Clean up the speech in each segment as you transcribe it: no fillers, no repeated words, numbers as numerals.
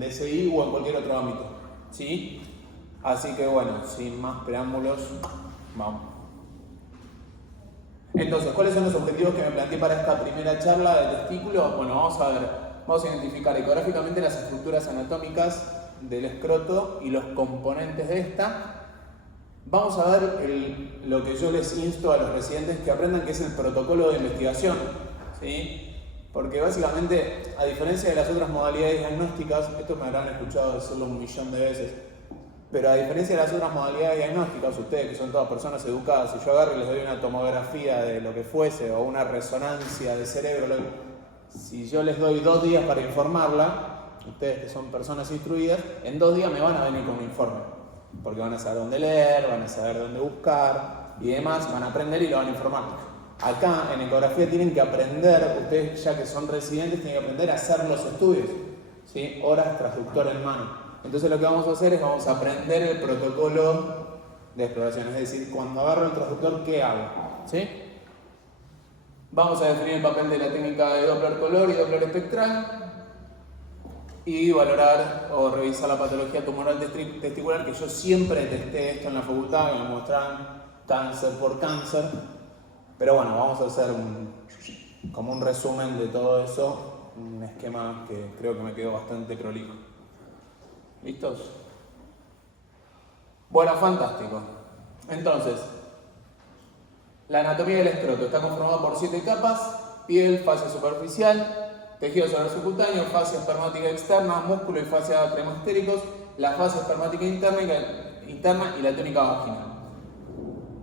DSI o en cualquier otro ámbito, ¿sí? Así que bueno, sin más preámbulos, vamos. Entonces, ¿cuáles son los objetivos que me planteé para esta primera charla del testículo? Bueno, vamos a identificar ecográficamente las estructuras anatómicas del escroto y los componentes de esta. Vamos a ver lo que yo les insto a los residentes que aprendan, que es el protocolo de investigación, ¿sí? Porque básicamente, a diferencia de las otras modalidades diagnósticas, esto me habrán escuchado decirlo 1.000.000 de veces, pero a diferencia de las otras modalidades diagnósticas, ustedes que son todas personas educadas, si yo agarro y les doy una tomografía de lo que fuese o una resonancia de cerebro, si yo les doy 2 días para informarla, ustedes que son personas instruidas, en 2 días me van a venir con un informe, porque van a saber dónde leer, van a saber dónde buscar y demás, van a aprender y lo van a informar. Acá en ecografía tienen que aprender, ustedes ya que son residentes tienen que aprender a hacer los estudios, ¿sí? Horas transductor en mano. Entonces lo que vamos a hacer es vamos a aprender el protocolo de exploración, es decir, cuando agarro el transductor, ¿qué hago? ¿Sí? Vamos a definir el papel de la técnica de Doppler color y Doppler espectral y valorar o revisar la patología tumoral testicular, que yo siempre testé esto en la facultad, que me mostraban cáncer por cáncer, pero bueno, vamos a hacer como un resumen de todo eso, un esquema que creo que me quedó bastante prolijo. ¿Listos? Bueno, fantástico. Entonces, la anatomía del escroto está conformada por 7 capas: piel, fascia superficial, tejido subcutáneo, fascia espermática externa, músculo y fascia cremastéricos, la fascia espermática interna y la túnica vaginal.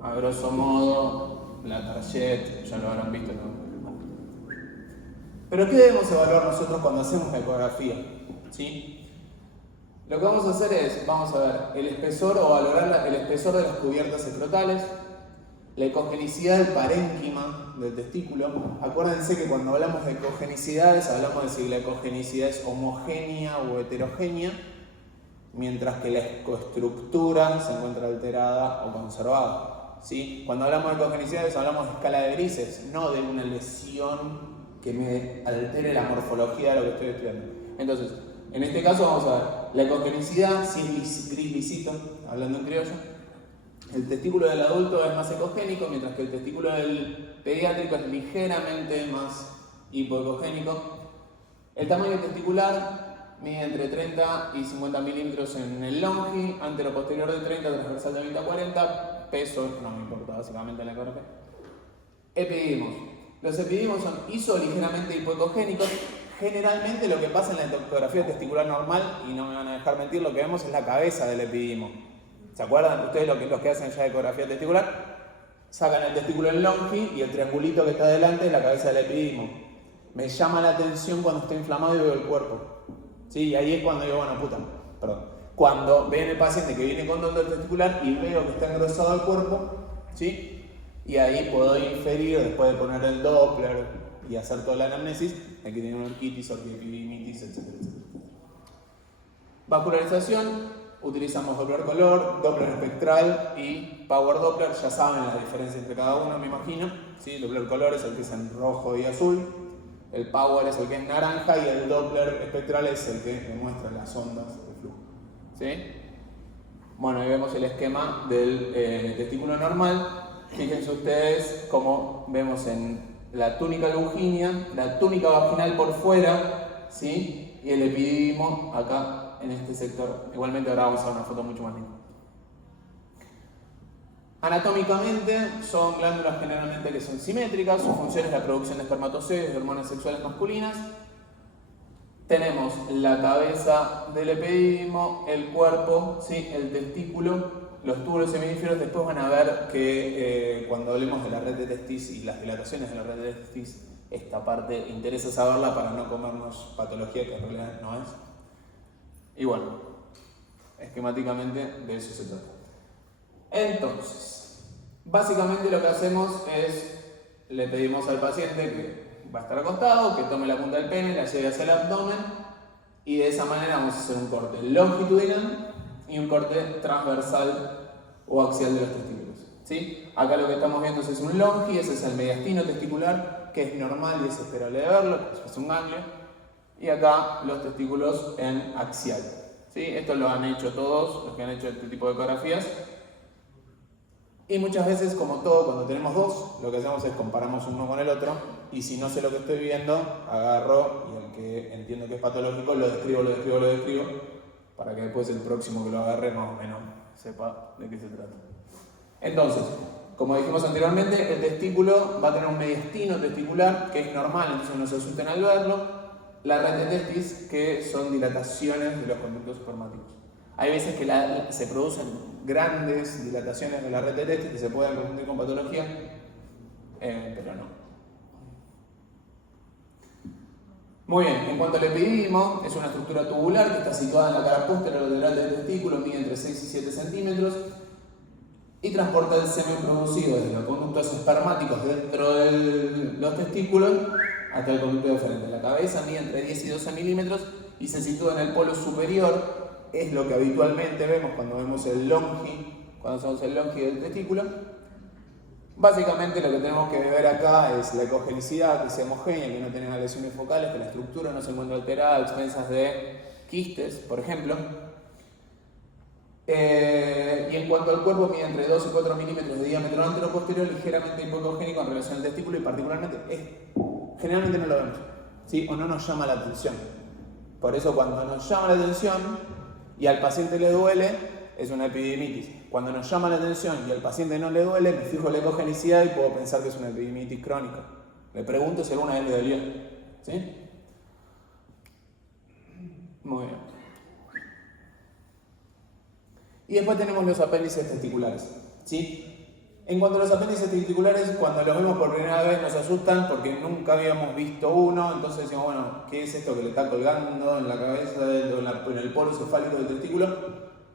A grosso modo, la target, ya lo habrán visto, ¿no? Pero ¿qué debemos evaluar nosotros cuando hacemos la ecografía? ¿Sí? Lo que vamos a hacer es, vamos a ver el espesor o valorar el espesor de las cubiertas escrotales, la ecogenicidad del parénquima del testículo. Acuérdense que cuando hablamos de ecogenicidades, hablamos de si la ecogenicidad es homogénea o heterogénea, mientras que la ecoestructura se encuentra alterada o conservada, ¿sí? Cuando hablamos de ecogenicidades, hablamos de escala de grises, no de una lesión que me altere la morfología de lo que estoy estudiando. Entonces, en este caso vamos a ver la ecogenicidad, si es gris lisito, hablando en criollo. El testículo del adulto es más ecogénico, mientras que el testículo del pediátrico es ligeramente más hipoecogénico. El tamaño testicular mide entre 30 y 50 milímetros en el longi, antero-posterior de 30, transversal de 20 a 40, peso no me importa básicamente en la ecografía. Epidimos. Los epidimos son iso ligeramente hipoecogénicos. Generalmente lo que pasa en la ecografía testicular normal, y no me van a dejar mentir, lo que vemos es la cabeza del epidimo. ¿Se acuerdan ustedes los que hacen ya ecografía testicular? Sacan el testículo en longi y el triangulito que está delante es la cabeza del epidimo. Me llama la atención cuando está inflamado y veo el cuerpo. ¿Sí? Y ahí es cuando digo, bueno, cuando ven el paciente que viene con dolor testicular y veo que está engrosado el cuerpo, ¿sí? Y ahí puedo inferir, después de poner el Doppler y hacer toda la anamnesis, de que tiene una orquitis, orquidipinitis, etc. Vascularización, utilizamos Doppler color, Doppler espectral y Power Doppler. Ya saben la diferencia entre cada uno, me imagino, ¿sí? Doppler color es el que es en rojo y azul, el Power es el que es naranja y el Doppler espectral es el que demuestra las ondas de flujo, ¿sí? Bueno, ahí vemos el esquema del testículo normal. Fíjense ustedes cómo vemos en la túnica longínea, la túnica vaginal por fuera, ¿sí? Y el epididimo acá en este sector. Igualmente ahora vamos a ver una foto mucho más linda. Anatómicamente son glándulas generalmente que son simétricas, su función es la producción de espermatozoides, de hormonas sexuales masculinas. Tenemos la cabeza del epididimo, el cuerpo, ¿sí? El testículo, los túbulos seminíferos. Después van a ver que cuando hablemos de la red de testis y las dilataciones de la red de testis, esta parte interesa saberla para no comernos patología que en realidad no es. Y bueno, esquemáticamente de eso se trata. Entonces, básicamente lo que hacemos es, le pedimos al paciente que va a estar acostado, que tome la punta del pene, la lleve hacia el abdomen y de esa manera vamos a hacer un corte longitudinal y un corte transversal o axial de los testículos, ¿sí? Acá lo que estamos viendo es un longi, ese es el mediastino testicular, que es normal y es esperable de verlo, es un ganglio. y acá los testículos en axial. ¿Sí? Esto lo han hecho todos los que han hecho este tipo de ecografías. Y muchas veces, como todo, cuando tenemos dos, lo que hacemos es comparamos uno con el otro, y si no sé lo que estoy viendo, agarro y el que entiendo que es patológico lo describo, para que después el próximo que lo agarre más o menos sepa de qué se trata. Entonces, como dijimos anteriormente, el testículo va a tener un mediastino testicular, que es normal, entonces no se asusten al verlo. La red de testis, que son dilataciones de los conductos espermáticos. Hay veces que se producen grandes dilataciones de la red de testis que se pueden confundir con patología, pero no. Muy bien, en cuanto al epidídimo, es una estructura tubular que está situada en la cara posterior lateral del testículo, mide entre 6 y 7 centímetros y transporta el semen producido desde los conductos espermáticos dentro de los testículos hasta el conducto deferente. La cabeza mide entre 10 y 12 milímetros y se sitúa en el polo superior. Es lo que habitualmente vemos cuando vemos el longi, cuando hacemos el longi del testículo. Básicamente lo que tenemos que ver acá es la ecogenicidad, que sea homogénea, que no tenga lesiones focales, que la estructura no se encuentre alterada a expensas de quistes, por ejemplo. Y en cuanto al cuerpo, mide entre 2 y 4 milímetros de diámetro antero-posterior, ligeramente hipocogénico en relación al testículo y particularmente generalmente no lo vemos, ¿sí? O no nos llama la atención. Por eso cuando nos llama la atención y al paciente le duele, es una epididimitis. Cuando nos llama la atención y al paciente no le duele, me fijo la ecogenicidad y puedo pensar que es una epididimitis crónica. Le pregunto si alguna vez le dolió, ¿sí? Muy bien. Y después tenemos los apéndices testiculares, ¿sí? En cuanto a los apéndices testiculares, cuando los vemos por primera vez nos asustan porque nunca habíamos visto uno, entonces decimos, bueno, ¿qué es esto que le está colgando en la cabeza, en el polo cefálico del testículo?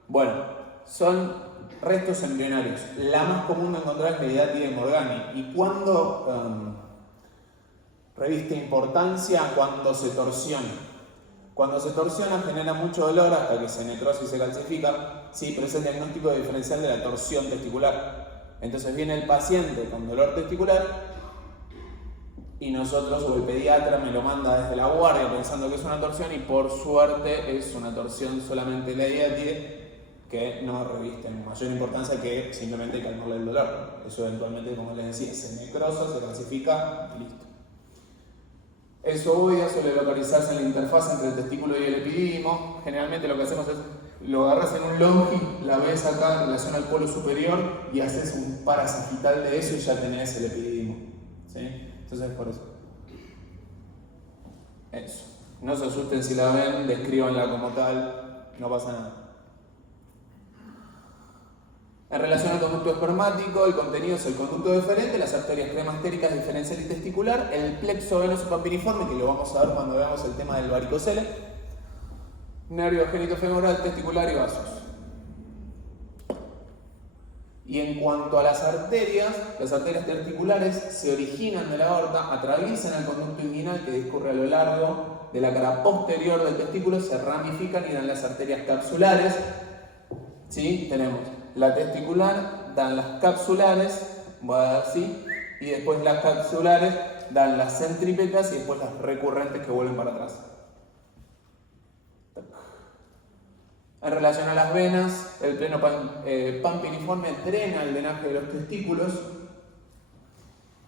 Bueno, son restos embrionarios. La más común de encontrar es la Hydatidea morgani. ¿Y cuándo reviste importancia? Cuando se torsiona. Cuando se torsiona genera mucho dolor hasta que se necrosa y se calcifica. Sí, pero es el diagnóstico diferencial de la torsión testicular. Entonces viene el paciente con dolor testicular y nosotros o el pediatra me lo manda desde la guardia pensando que es una torsión y por suerte es una torsión solamente la Hydatidea que no reviste mayor importancia que simplemente calmarle el dolor. Eso eventualmente, como les decía, se necrosa, se calcifica y listo. Eso ovoidea suele localizarse en la interfaz entre el testículo y el epidídimo. Generalmente lo que hacemos es, lo agarras en un longi, la ves acá en relación al polo superior y haces un parasagital de eso y ya tenés el epidídimo, ¿sí? Entonces por eso. Eso. No se asusten si la ven, descríbanla como tal, no pasa nada. En relación al conducto espermático, el contenido es el conducto deferente, las arterias cremastéricas diferencial y testicular, el plexo venoso pampiniforme, que lo vamos a ver cuando veamos el tema del varicocele, nervio genitofemoral, testicular y vasos. Y en cuanto a las arterias testiculares se originan de la aorta, atraviesan el conducto inguinal que discurre a lo largo de la cara posterior del testículo, se ramifican y dan las arterias capsulares. ¿Sí? Tenemos la testicular, dan las capsulares, voy a dar así, y después las capsulares dan las centrípetas y después las recurrentes que vuelven para atrás. En relación a las venas, el pleno pampiniforme drena el drenaje de los testículos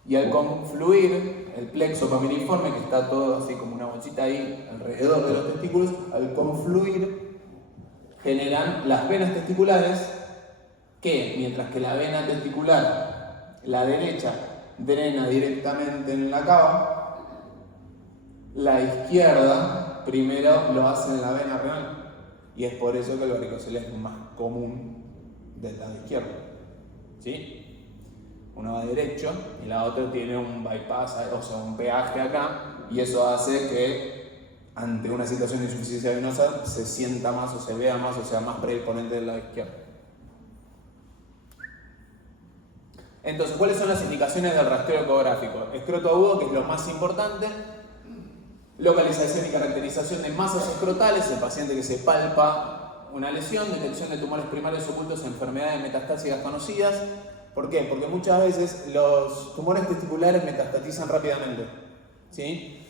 y al confluir, el plexo pampiniforme, que está todo así como una bolsita ahí alrededor de los testículos, al confluir generan las venas testiculares que, mientras que la vena testicular, la derecha, drena directamente en la cava, la izquierda primero lo hace en la vena renal. Y es por eso que el varicocele es más común del lado izquierdo. ¿Sí? Uno va derecho y la otra tiene un bypass, o sea, un peaje acá, y eso hace que ante una situación de insuficiencia venosa se sienta más o se vea más o sea más predisponente del lado izquierdo. Entonces, ¿cuáles son las indicaciones del rastreo ecográfico? Escroto agudo, que es lo más importante. Localización y caracterización de masas escrotales, el paciente que se palpa una lesión, detección de tumores primarios ocultos, enfermedades metastásicas conocidas. ¿Por qué? Porque muchas veces los tumores testiculares metastatizan rápidamente, ¿sí?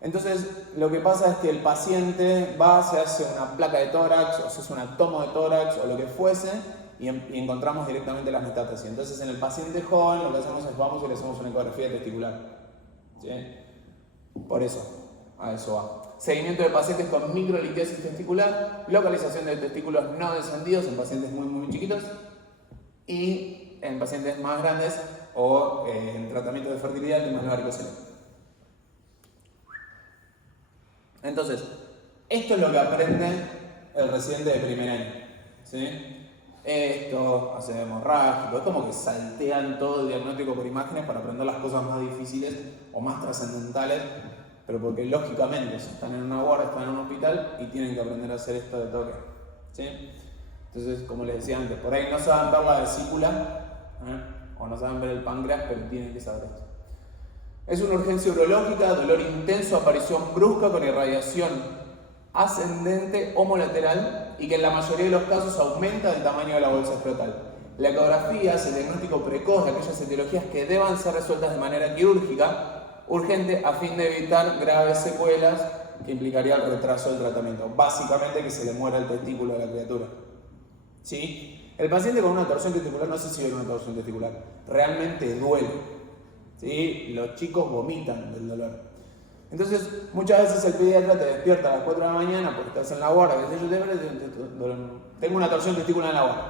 Entonces, lo que pasa es que el paciente va, se hace una placa de tórax, o se hace una tomo de tórax, o lo que fuese, y encontramos directamente las metástasis. Entonces, en el paciente joven, lo que hacemos es vamos y le hacemos una ecografía testicular. ¿Sí? Por eso, a eso va. Seguimiento de pacientes con microlitiasis testicular, localización de testículos no descendidos en pacientes muy chiquitos, y en pacientes más grandes, o en tratamiento de fertilidad, temas de varicocele. Entonces, esto es lo que aprende el residente de primer año, ¿sí? Esto, hace hemorrágico, es como que saltean todo el diagnóstico por imágenes para aprender las cosas más difíciles o más trascendentales, pero porque lógicamente están en una guardia, están en un hospital y tienen que aprender a hacer esto de toque, ¿sí? Entonces, como les decía antes, por ahí no saben ver la vesícula, o no saben ver el páncreas, pero tienen que saber esto. Es una urgencia urológica, dolor intenso, aparición brusca con irradiación ascendente homolateral y que en la mayoría de los casos aumenta el tamaño de la bolsa escrotal. La ecografía es el diagnóstico precoz de aquellas etiologías que deban ser resueltas de manera quirúrgica urgente a fin de evitar graves secuelas que implicaría el retraso del tratamiento. Básicamente que se le muera el testículo a la criatura. ¿Sí? El paciente con una torsión testicular no se sigue una torsión testicular, realmente duele. ¿Sí? Los chicos vomitan del dolor. Entonces, muchas veces el pediatra te despierta a las 4 de la mañana porque estás en la guardia, que sé yo, tengo una torsión testicular en la guardia.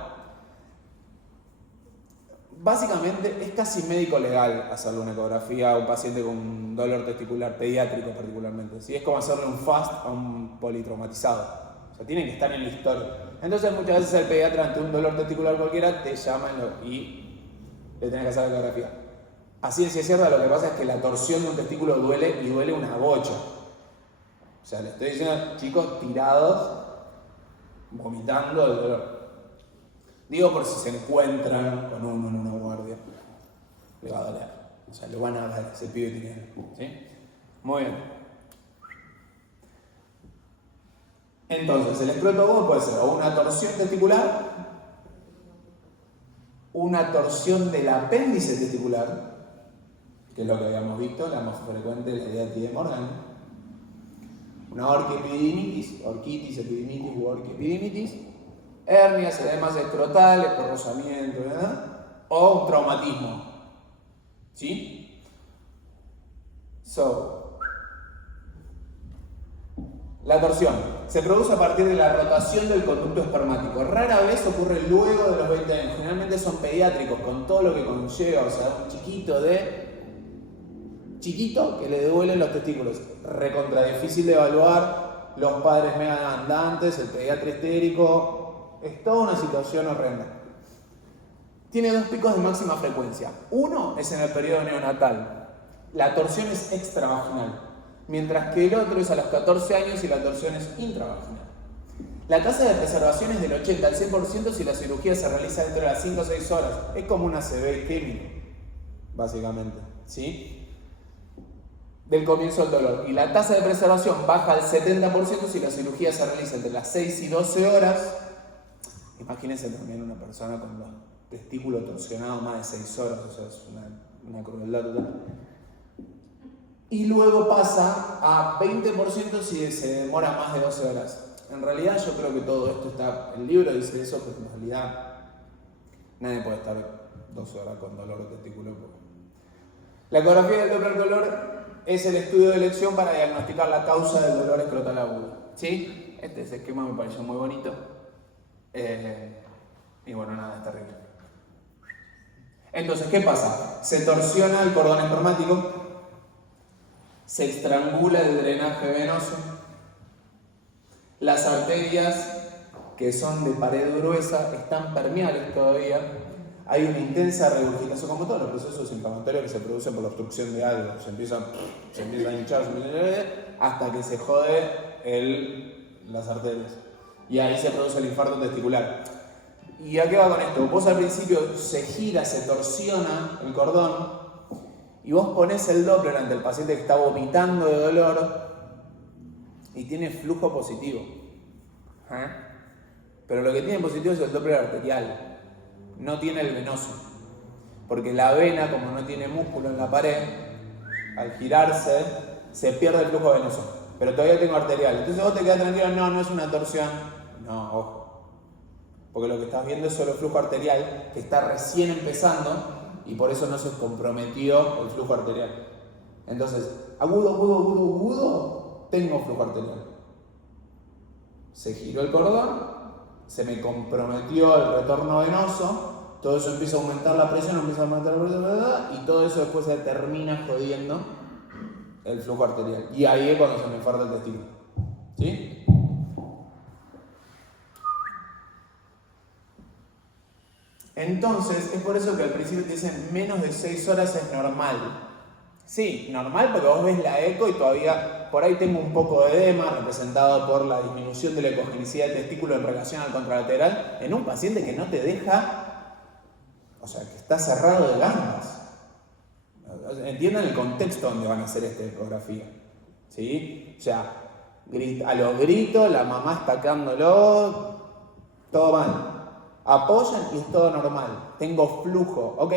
Básicamente es casi médico legal hacerle una ecografía a un paciente con dolor testicular, pediátrico particularmente. ¿Sí? Es como hacerle un FAST a un politraumatizado. O sea, tienen que estar en la historia. Entonces, muchas veces el pediatra ante un dolor testicular cualquiera te llama y le tenés que hacer la ecografía. A ciencia cierta, lo que pasa es que la torsión de un testículo duele y duele una bocha. O sea, le estoy diciendo chicos tirados, vomitando del dolor. Digo por si se encuentran con uno en una guardia, le va a doler. O sea, lo van a ver, ese pibe tiene. ¿Sí? Muy bien. Entonces, el escroto puede ser o una torsión testicular, una torsión del apéndice testicular, que es lo que habíamos visto, la más frecuente, la Hiatus de Morgan, una orquiepididimitis, orquitis, epidimitis u orquiepididimitis, hernias, edemas escrotales, por rozamiento, ¿verdad? O un traumatismo. ¿Sí? La torsión se produce a partir de la rotación del conducto espermático. Rara vez ocurre luego de los 20 años. Generalmente son pediátricos, con todo lo que conlleva, o sea, un chiquito que le duelen los testículos. Recontra difícil de evaluar, los padres mega demandantes, el pediatra histérico. Es toda una situación horrenda. Tiene dos picos de máxima frecuencia. Uno es en el periodo neonatal. La torsión es extravaginal, mientras que el otro es a los 14 años y la torsión es intravaginal. La tasa de preservación es del 80 al 100% si la cirugía se realiza dentro de las 5 o 6 horas. Es como una CB química, básicamente, ¿sí? Del comienzo del dolor. Y la tasa de preservación baja al 70% si la cirugía se realiza entre las 6 y 12 horas. Imagínense también una persona con los testículos torsionados más de 6 horas, o sea, es una crueldad total. Y luego pasa a 20% si se demora más de 12 horas. En realidad yo creo que todo esto está, el libro dice eso, pero en realidad nadie puede estar 12 horas con dolor de testículo. La ecografía del Doppler dolor es el estudio de elección para diagnosticar la causa del dolor escrotal agudo. ¿Sí? Este esquema me pareció muy bonito. Y bueno, nada, es terrible. Entonces, ¿qué pasa? Se torsiona el cordón espermático, se estrangula el drenaje venoso, las arterias que son de pared gruesa están permeables todavía, hay una intensa regurgitación, como todos los procesos inflamatorios que se producen por la obstrucción de algo, se empieza a hinchar, hasta que se jode las arterias. Y ahí se produce el infarto testicular. ¿Y a qué va con esto? Vos al principio se gira, se torsiona el cordón y vos ponés el Doppler ante el paciente que está vomitando de dolor y tiene flujo positivo. Pero lo que tiene positivo es el Doppler arterial, no tiene el venoso. Porque la vena, como no tiene músculo en la pared, al girarse se pierde el flujo venoso, pero todavía tengo arterial. Entonces vos te quedás tranquilo, no es una torsión. No, ojo. Porque lo que estás viendo es solo flujo arterial que está recién empezando y por eso no se comprometió el flujo arterial. Entonces, agudo, tengo flujo arterial. Se giró el cordón, se me comprometió el retorno venoso, todo eso empieza a aumentar la presión, y todo eso después se termina jodiendo el flujo arterial. Y ahí es cuando se me infarta el testículo. ¿Sí? Entonces, es por eso que al principio te dicen menos de 6 horas es normal. Sí, normal porque vos ves la eco y todavía por ahí tengo un poco de edema representado por la disminución de la ecogenicidad del testículo en relación al contralateral en un paciente que no te deja, o sea, que está cerrado de gambas. Entiendan el contexto donde van a hacer esta ecografía. ¿Sí? O sea, a los gritos, la mamá estacándolo, todo mal. Apoyan y es todo normal. Tengo flujo. Ok,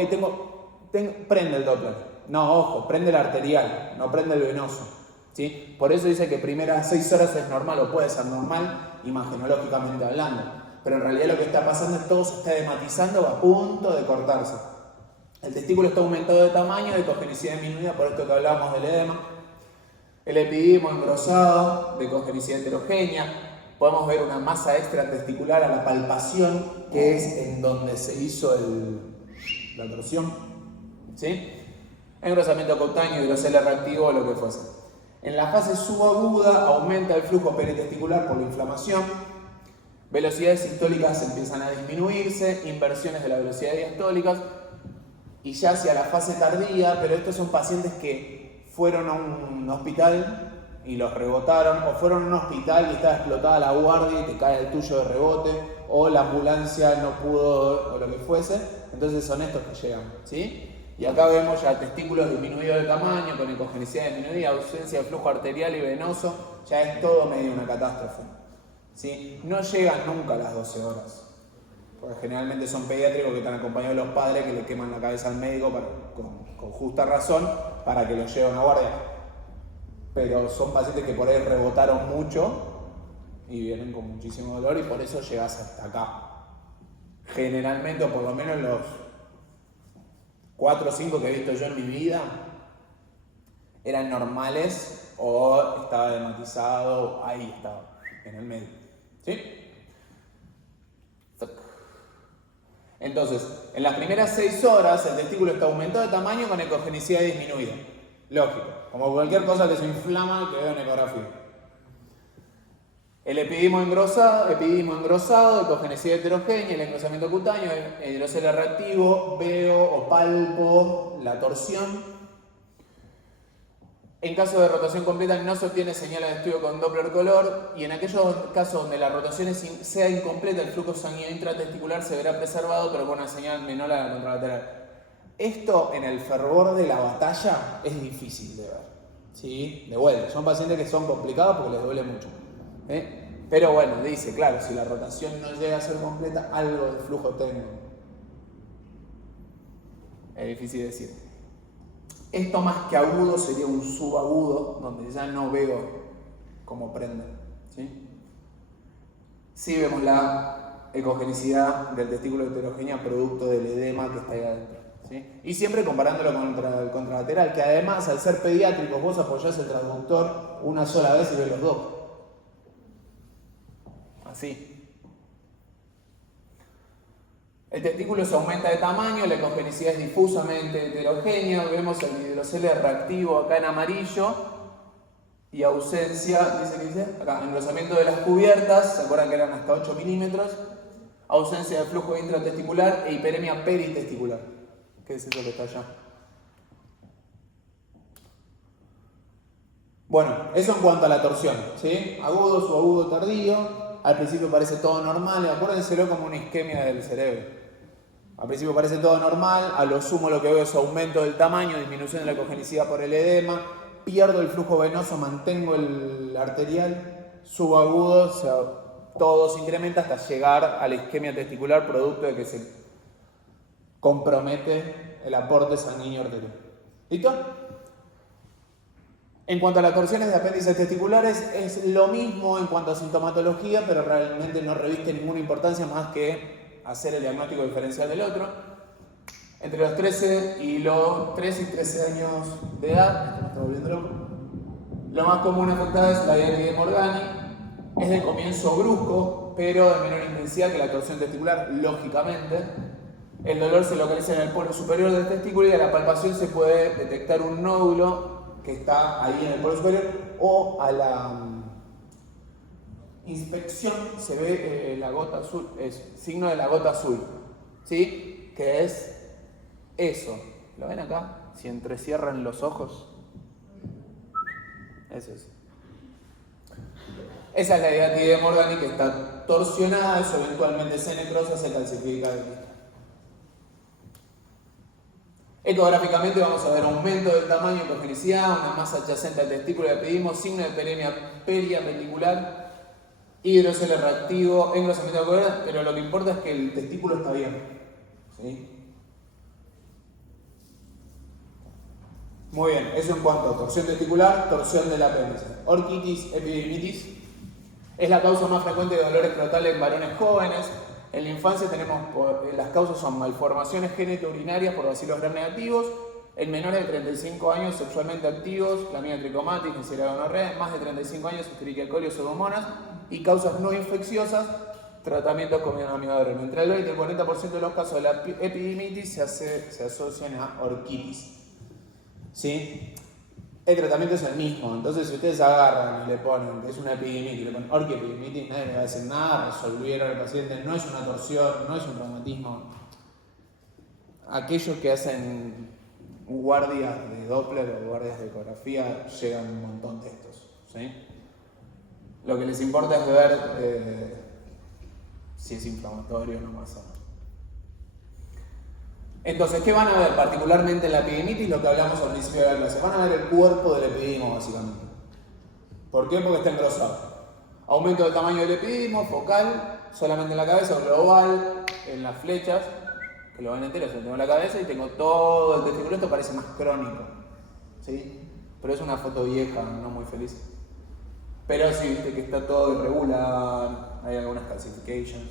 prende el Doppler. No, ojo, prende el arterial, no prende el venoso. ¿Sí? Por eso dice que primeras 6 horas es normal o puede ser normal, imagenológicamente hablando. Pero en realidad lo que está pasando es que todo se está edematizando, va a punto de cortarse. El testículo está aumentado de tamaño, de ecogenicidad disminuida, por esto que hablábamos del edema. El epidimo engrosado, de ecogenicidad heterogénea. Podemos ver una masa extratesticular a la palpación, que es en donde se hizo la torsión. ¿Sí? Engrosamiento cutáneo, hidrocele reactivo o lo que fuese. En la fase subaguda aumenta el flujo peritesticular por la inflamación. Velocidades sistólicas empiezan a disminuirse, inversiones de la velocidad diastólicas. Y ya hacia la fase tardía, pero estos son pacientes que fueron a un hospital y los rebotaron, o fueron a un hospital y estaba explotada la guardia y te cae el tuyo de rebote, o la ambulancia no pudo, o lo que fuese. Entonces son estos que llegan, ¿sí? Y acá vemos ya testículos disminuidos de tamaño, con ecogenicidad disminuida, ausencia de flujo arterial y venoso, ya es todo medio una catástrofe. ¿Sí? No llegan nunca a las 12 horas, porque generalmente son pediátricos que están acompañados de los padres que le queman la cabeza al médico con justa razón para que los lleve a una guardia. Pero son pacientes que por ahí rebotaron mucho y vienen con muchísimo dolor y por eso llegas hasta acá. Generalmente, o por lo menos los 4 o 5 que he visto yo en mi vida, eran normales o estaba edematizado, ahí estaba, en el medio. ¿Sí? Entonces, en las primeras 6 horas el testículo está aumentado de tamaño con ecogenicidad disminuida. Lógico, como cualquier cosa que se inflama que veo en ecografía. El epidimo engrosado, ecogenicidad heterogénea, el engrosamiento cutáneo, el hidrocele reactivo, veo o palpo la torsión. En caso de rotación completa no se obtiene señal de estudio con Doppler color y en aquellos casos donde la rotación sea incompleta, el flujo sanguíneo intratesticular se verá preservado pero con una señal menor a la contralateral. Esto en el fervor de la batalla es difícil de ver, ¿sí? De vuelta, son pacientes que son complicados porque les duele mucho. Pero bueno, dice, claro, si la rotación no llega a ser completa, algo de flujo tengo. Es difícil decir. Esto más que agudo sería un subagudo, donde ya no veo cómo prende. ¿Sí? Sí vemos la ecogenicidad del testículo heterogénea producto del edema que está ahí adentro. ¿Sí? Y siempre comparándolo con el contralateral, que además al ser pediátrico vos apoyás el transductor una sola vez y ves los dos. Así. El testículo se aumenta de tamaño, la ecogenicidad es difusamente heterogénea, vemos el hidrocele reactivo acá en amarillo y ausencia, dice, acá, engrosamiento de las cubiertas, ¿se acuerdan que eran hasta 8 milímetros? Ausencia de flujo intratesticular e hiperemia peritesticular. ¿Qué es eso que está allá? Bueno, eso en cuanto a la torsión, ¿sí? Agudo, subagudo, tardío. Al principio parece todo normal, acuérdenselo como una isquemia del cerebro. Al principio parece todo normal, a lo sumo lo que veo es aumento del tamaño, disminución de la ecogenicidad por el edema, pierdo el flujo venoso, mantengo el arterial, subagudo, o sea, todo se incrementa hasta llegar a la isquemia testicular, producto de que se compromete el aporte sanguíneo arterial. ¿Listo? En cuanto a las torsiones de apéndices testiculares, es lo mismo en cuanto a sintomatología, pero realmente no reviste ninguna importancia más que hacer el diagnóstico diferencial del otro. Entre los 13 y 13 años de edad, esto me está volviendo loco, lo más común afectada es la diabetes de Morgani. Es de comienzo brusco, pero de menor intensidad que la torsión testicular, lógicamente. El dolor se localiza en el polo superior del testículo y a la palpación se puede detectar un nódulo que está ahí en el polo superior, o a la inspección se ve la gota azul, es signo de la gota azul, ¿sí? Que es eso. ¿Lo ven acá? Si entrecierran los ojos. Eso es. Esa es la diabetes de Morgani, que está torsionada, eso eventualmente se necrosa, se calcifica de vista. Ecográficamente vamos a ver aumento del tamaño, ecogenicidad, una masa adyacente al testículo de epidimo, signo de periapendicular, hidrocele reactivo, engrosamiento de la cuerda, pero lo que importa es que el testículo está bien. ¿Sí? Muy bien, eso en cuanto a torsión testicular, torsión del apéndice. Orquitis, epididimitis, es la causa más frecuente de dolor escrotal en varones jóvenes. En la infancia las causas son malformaciones genitourinarias por bacilos gram negativos, en menores de 35 años sexualmente activos, clamidia tricomatis, Neisseria gonorrea, más de 35 años Escherichia coli o pseudomonas, y causas no infecciosas, tratamientos con amiodoreno. Entre el 20 y el 40% de los casos de la epididimitis se asocian a orquitis. ¿Sí? El tratamiento es el mismo, entonces si ustedes agarran y le ponen que es una epididimitis, le ponen orquiepididimitis, nadie le va a decir nada, resolvieron al paciente, no es una torsión, no es un traumatismo. Aquellos que hacen guardias de Doppler o guardias de ecografía llegan un montón de estos, ¿sí? Lo que les importa es ver si es inflamatorio o no más. Entonces, ¿qué van a ver? Particularmente en la epididimitis, lo que hablamos al principio de la clase. Van a ver el cuerpo del epididimo, básicamente. ¿Por qué? Porque está engrosado. Aumento del tamaño del epididimo, focal, solamente en la cabeza, o global, en las flechas, que lo ven entero, yo tengo la cabeza y tengo todo el testículo. Esto parece más crónico, ¿sí? Pero es una foto vieja, no muy feliz. Pero sí, viste que está todo irregular, hay algunas calcifications.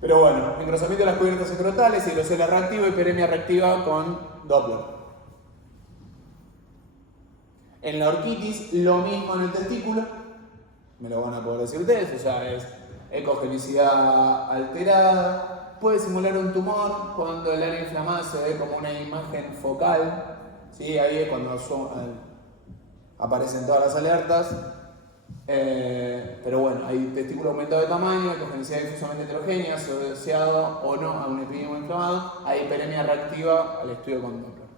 Pero bueno, engrosamiento de las cubiertas escrotales, hidrocele reactivo y peremia reactiva con Doppler. En la orquitis, lo mismo en el testículo, me lo van a poder decir ustedes, o sea, es ecogenicidad alterada, puede simular un tumor cuando el área inflamada se ve como una imagen focal, ¿sí? Ahí es cuando aparecen todas las alertas. Pero bueno, hay testículo aumentado de tamaño, ecogenicidad difusamente heterogénea, asociado o no a un epididimo inflamado, hay hiperemia reactiva al estudio con Doppler.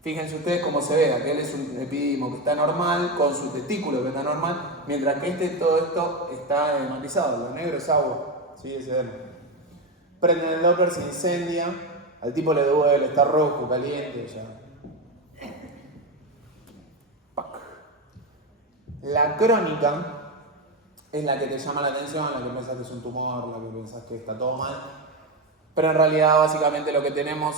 Fíjense ustedes cómo se ve, aquel es un epididimo que está normal, con su testículo que está normal, mientras que todo esto está hematizado, lo negro es agua, ¿sí? Ese edema. Prenden el Doppler, se incendia, al tipo le duele, está rojo, caliente, ya. La crónica es la que te llama la atención, la que pensás que es un tumor, la que pensás que está todo mal. Pero en realidad básicamente lo que tenemos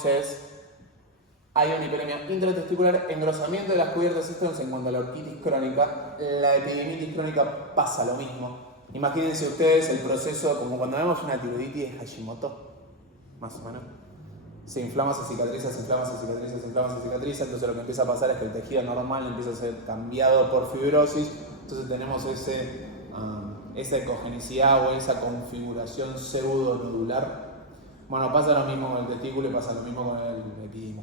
hay una hiperemia intratesticular, engrosamiento de las cubiertas externas. En cuanto a la orquitis crónica, la epididimitis crónica pasa lo mismo. Imagínense ustedes el proceso como cuando vemos una tiroiditis de Hashimoto, más o menos. Se inflama, se cicatriza, se inflama, se cicatriza, se inflama, se cicatriza. Entonces lo que empieza a pasar es que el tejido normal empieza a ser cambiado por fibrosis. Entonces tenemos esa ecogenicidad o esa configuración pseudonodular. Bueno, pasa lo mismo con el testículo y pasa lo mismo con el epididimo.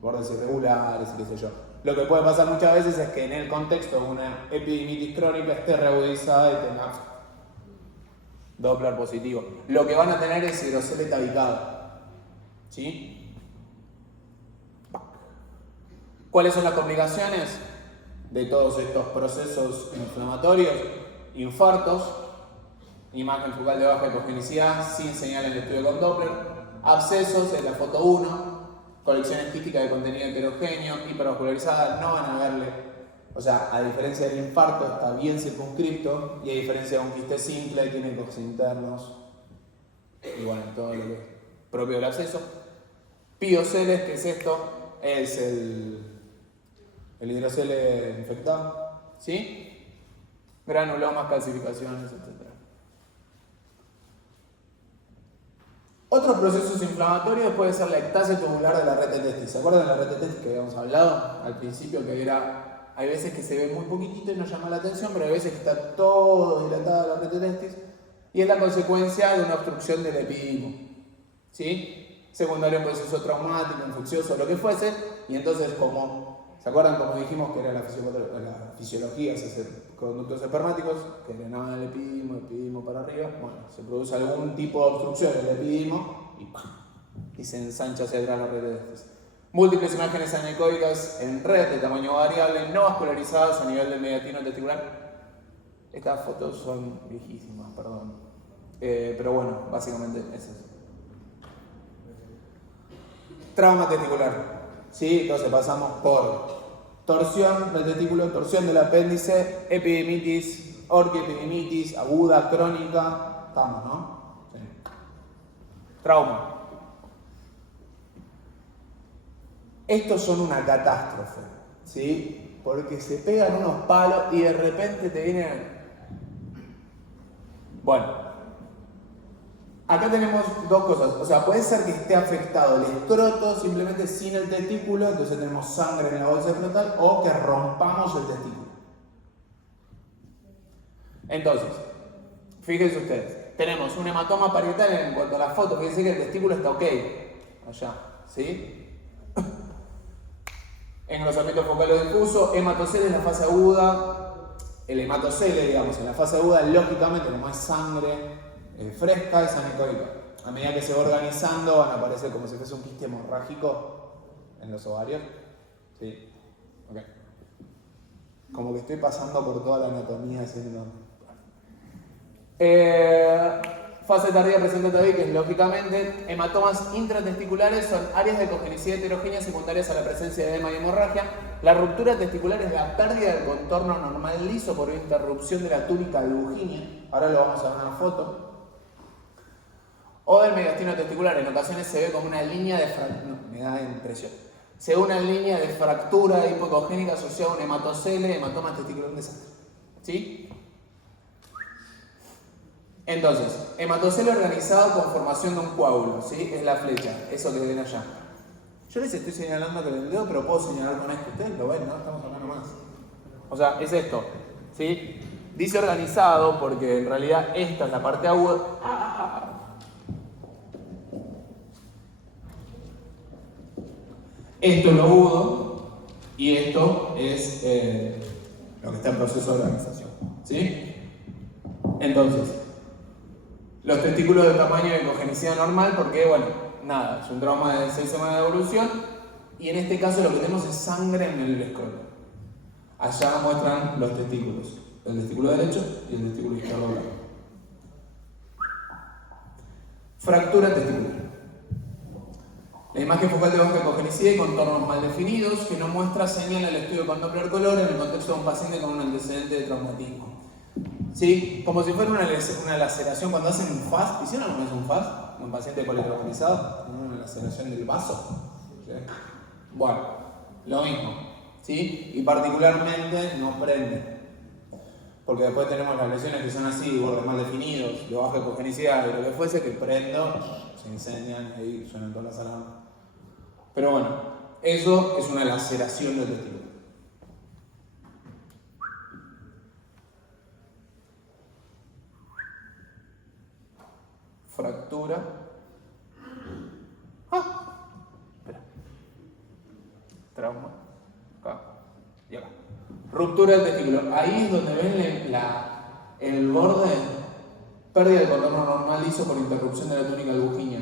Bordes irregulares y qué sé yo. Lo que puede pasar muchas veces es que en el contexto de una epididimitis crónica esté reagudizada y tenga Doppler positivo. Lo que van a tener es hidrocele tabicado. ¿Sí? ¿Cuáles son las complicaciones de todos estos procesos inflamatorios? Infartos, imagen focal de baja ecogenicidad sin señal en el estudio con Doppler, abscesos en la foto 1, colecciones quísticas de contenido heterogéneo, hipervascularizada, no van a verle, o sea, a diferencia del infarto está bien circunscripto y a diferencia de un quiste simple tiene ecos internos y bueno, todo lo que es propio del absceso. Pioceles, ¿qué es esto? Es el hidrocele infectado, ¿sí? Granulomas, calcificaciones, etc. Otros procesos inflamatorios puede ser la ectasia tubular de la red de testis. ¿Se acuerdan de la red de testis que habíamos hablado al principio? Que era, hay veces que se ve muy poquitito y no llama la atención, pero hay veces que está todo dilatada la red de testis y es la consecuencia de una obstrucción del epidimo, ¿sí? Secundario a un proceso traumático, infeccioso, lo que fuese, y entonces como, ¿se acuerdan como dijimos que era la fisiología, es hacer conductos espermáticos que drenaban el epidimo para arriba? Bueno, se produce algún tipo de obstrucción del epidimo y se ensancha hacia atrás la red de testis. Múltiples imágenes anecoicas en red de tamaño variable, no vascularizadas a nivel del mediastino testicular. Estas fotos son viejísimas, perdón. Pero bueno, básicamente es eso. Trauma testicular. ¿Sí? Entonces pasamos por torsión del testículo, torsión del apéndice, epidemitis, orquiepidemitis, aguda, crónica. Estamos, ¿no? Sí. Trauma. Estos son una catástrofe, ¿sí? Porque se pegan unos palos y de repente te vienen... Bueno. Acá tenemos dos cosas, o sea, puede ser que esté afectado el escroto simplemente sin el testículo, entonces tenemos sangre en la bolsa escrotal, o que rompamos el testículo. Entonces, fíjense ustedes, tenemos un hematoma parietal en cuanto a la foto, quiere decir que el testículo está ok, allá, ¿sí? Engrosamiento focal o difuso, hematocele en la fase aguda, el hematocele, digamos, en la fase aguda, lógicamente, como es sangre fresca, es anecoica. A medida que se va organizando, van a aparecer como si fuese un quiste hemorrágico en los ovarios. ¿Sí? Ok. Como que estoy pasando por toda la anatomía haciendo... fase tardía presenta todavía, que es lógicamente hematomas intratesticulares, son áreas de congenicidad heterogénea secundarias a la presencia de edema y hemorragia. La ruptura testicular es la pérdida del contorno normal liso por interrupción de la túnica albuginea. Ahora lo vamos a ver en una foto. O del mediastino testicular, en ocasiones se ve como una línea de fractura, me da impresión. Se ve una línea de fractura hipocogénica asociada a un hematocele, hematoma testicular, un desastre. ¿Sí? Entonces, hematocele organizado con formación de un coágulo, ¿sí? Es la flecha, eso que ven allá. Yo les estoy señalando con el dedo, pero puedo señalar con esto. Ustedes lo ven, ¿no? Estamos hablando más. O sea, es esto, ¿sí? Dice organizado porque en realidad esta es la parte aguda. Esto es lo agudo y esto es lo que está en proceso de organización, ¿sí? Entonces, los testículos de tamaño de congenicidad normal porque, bueno, nada, es un trauma de 6 semanas de evolución y en este caso lo que tenemos es sangre en el escroto. Allá muestran los testículos, el testículo derecho y el testículo izquierdo blanco. Fractura testicular. La imagen focal de baja congenicidad y contornos mal definidos que no muestra señal al estudio de contemplar color en el contexto de un paciente con un antecedente de traumatismo. ¿Sí? Como si fuera una laceración cuando hacen un FAS. ¿Hicieron alguna vez un FAS? Un paciente politraumatizado, una laceración del vaso. ¿Sí? Bueno, lo mismo. ¿Sí? Y particularmente no prende. Porque después tenemos las lesiones que son así, bordes mal definidos, de baja congenicidad, y lo que fuese, que prendo, se incendian, ahí suenan todas las alarmas. Pero bueno, eso es una laceración del testículo. Fractura. Espera. Trauma. Acá. Y acá. Ruptura del testículo. Ahí es donde ven el borde, pérdida del contorno normal liso por interrupción de la túnica albuginea.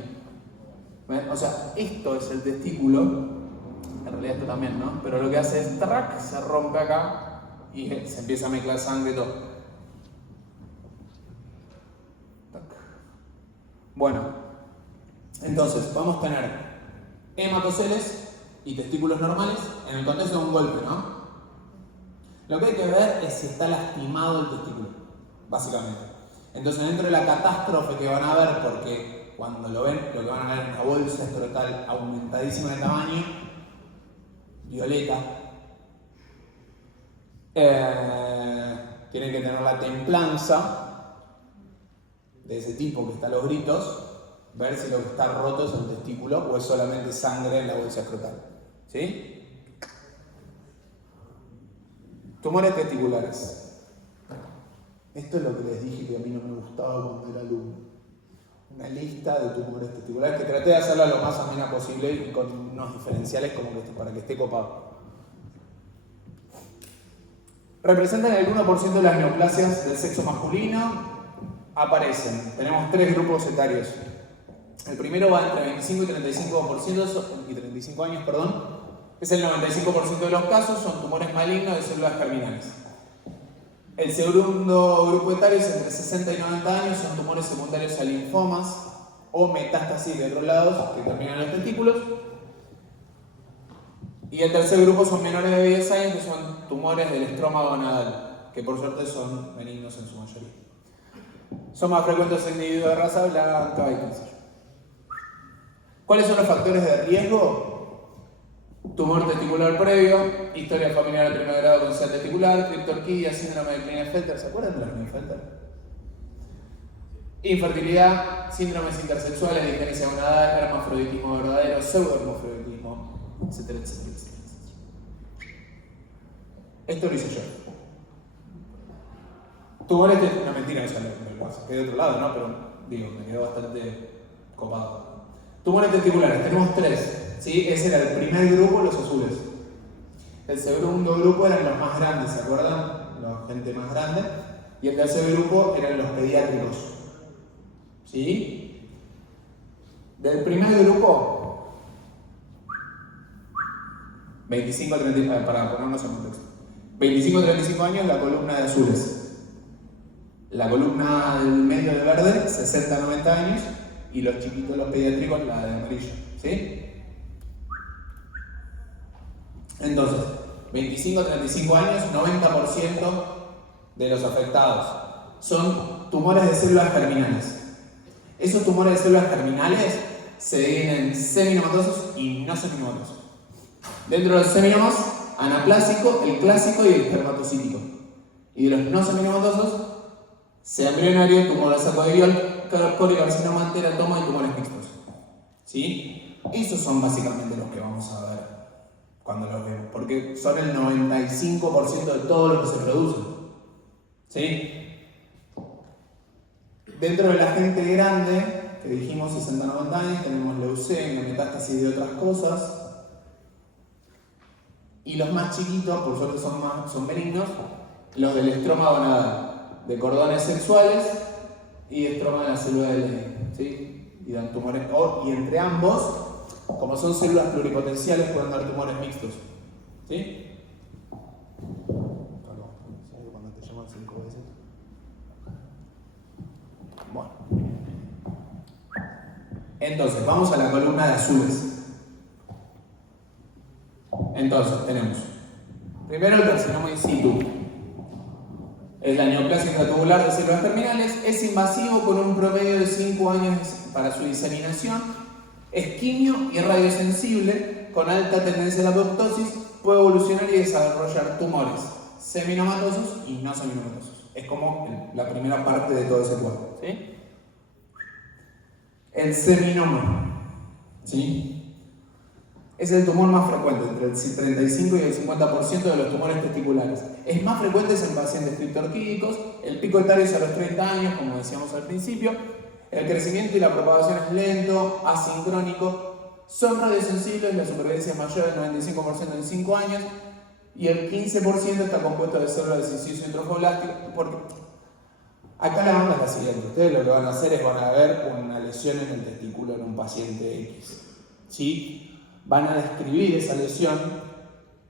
¿Ven? O sea, esto es el testículo, en realidad esto también, ¿no? Pero lo que hace es track, se rompe acá y se empieza a mezclar sangre y todo. Tac. Bueno, entonces vamos a tener hematoceles y testículos normales en el contexto de un golpe, ¿no? Lo que hay que ver es si está lastimado el testículo, básicamente. Entonces, dentro de la catástrofe que van a ver, porque cuando lo ven, lo que van a ver es una bolsa escrotal aumentadísima de tamaño, violeta, Tienen que tener la templanza de ese tipo que está a los gritos, ver si lo que está roto es el testículo o es solamente sangre en la bolsa escrotal. ¿Sí? Tumores testiculares. Esto es lo que les dije que a mí no me gustaba cuando era alumno. Una lista de tumores testiculares que traté de hacerla lo más amena posible y con unos diferenciales como que para que esté copado. Representan el 1% de las neoplasias del sexo masculino. Aparecen. Tenemos 3 grupos etarios. El primero va entre 25 y 35 años, es el 95% de los casos, son tumores malignos de células germinales. El segundo grupo etario es entre 60 y 90 años, son tumores secundarios a linfomas o metástasis de otros lados que terminan en los testículos. Y el tercer grupo son menores de 10 años, que son tumores del estroma gonadal, que por suerte son benignos en su mayoría. Son más frecuentes en individuos de raza blanca y cáncer. ¿Cuáles son los factores de riesgo? Tumor testicular previo, historia familiar de primer grado con cáncer testicular, criptorquidia, síndrome de Klinefelter. ¿Se acuerdan de la Klinefelter? Infertilidad, síndromes intersexuales, disgenesia gonadal, hermafroditismo verdadero, pseudohermafroditismo, etcétera, etcétera, etcétera. Esto lo hice yo. Tumores testiculares, no mentira, eso me quedé de otro lado, ¿no? Pero digo, me quedó bastante copado. Tumores testiculares, tenemos 3. ¿Sí? Ese era el primer grupo, los azules. El segundo grupo eran los más grandes, ¿se acuerdan? La gente más grande. Y el tercer grupo eran los pediátricos. ¿Sí? Del primer grupo, 25 a 35, para ponernos en contexto. 25 a 35 años, la columna de azules. La columna del medio de verde, 60 a 90 años. Y los chiquitos, los pediátricos, la de amarillo. ¿Sí? Entonces, 25 a 35 años, 90% de los afectados son tumores de células germinales. Esos tumores de células germinales se dividen en seminomatosos y no seminomatosos. Dentro de los seminomas, anaplásico, el clásico y el espermatocítico. Y de los no seminomatosos, sea embrionario, tumor de saco de Viol, coricarcinoma, teratoma y tumores mixtos. ¿Sí? Esos son básicamente los que vamos a ver cuando los vemos, porque son el 95% de todo lo que se produce. ¿Sí? Dentro de la gente grande, que dijimos 60-90 años, tenemos leucemia, metástasis de otras cosas. Y los más chiquitos, por suerte son benignos, los del estroma gonadal, de cordones sexuales y estroma de la célula de Leydig, ¿sí? Y dan tumores, y entre ambos, como son células pluripotenciales, pueden dar tumores mixtos. ¿Sí? Cuando te llaman 5 veces. Bueno. Entonces, vamos a la columna de azules. Entonces, tenemos primero el carcinoma in situ. Es la neoplasia intratubular de células terminales. Es invasivo con un promedio de 5 años para su diseminación. Es quimio y radiosensible, con alta tendencia a la apoptosis. Puede evolucionar y desarrollar tumores seminomatosos y no seminomatosos. Es como la primera parte de todo ese cuadro. ¿Sí? El seminoma, ¿sí? Es el tumor más frecuente, entre el 35 y el 50% de los tumores testiculares. Es más frecuente en pacientes criptorquídicos, el pico etario es a los 30 años, como decíamos al principio, el crecimiento y la propagación es lento, asincrónico, son radiosensibles, la supervivencia es mayor del 95% en 5 años, y el 15% está compuesto de células de inciso y trofoblástico, porque acá la onda es la siguiente, ustedes lo que van a hacer es van a ver una lesión en el testículo en un paciente X, ¿sí? Van a describir esa lesión,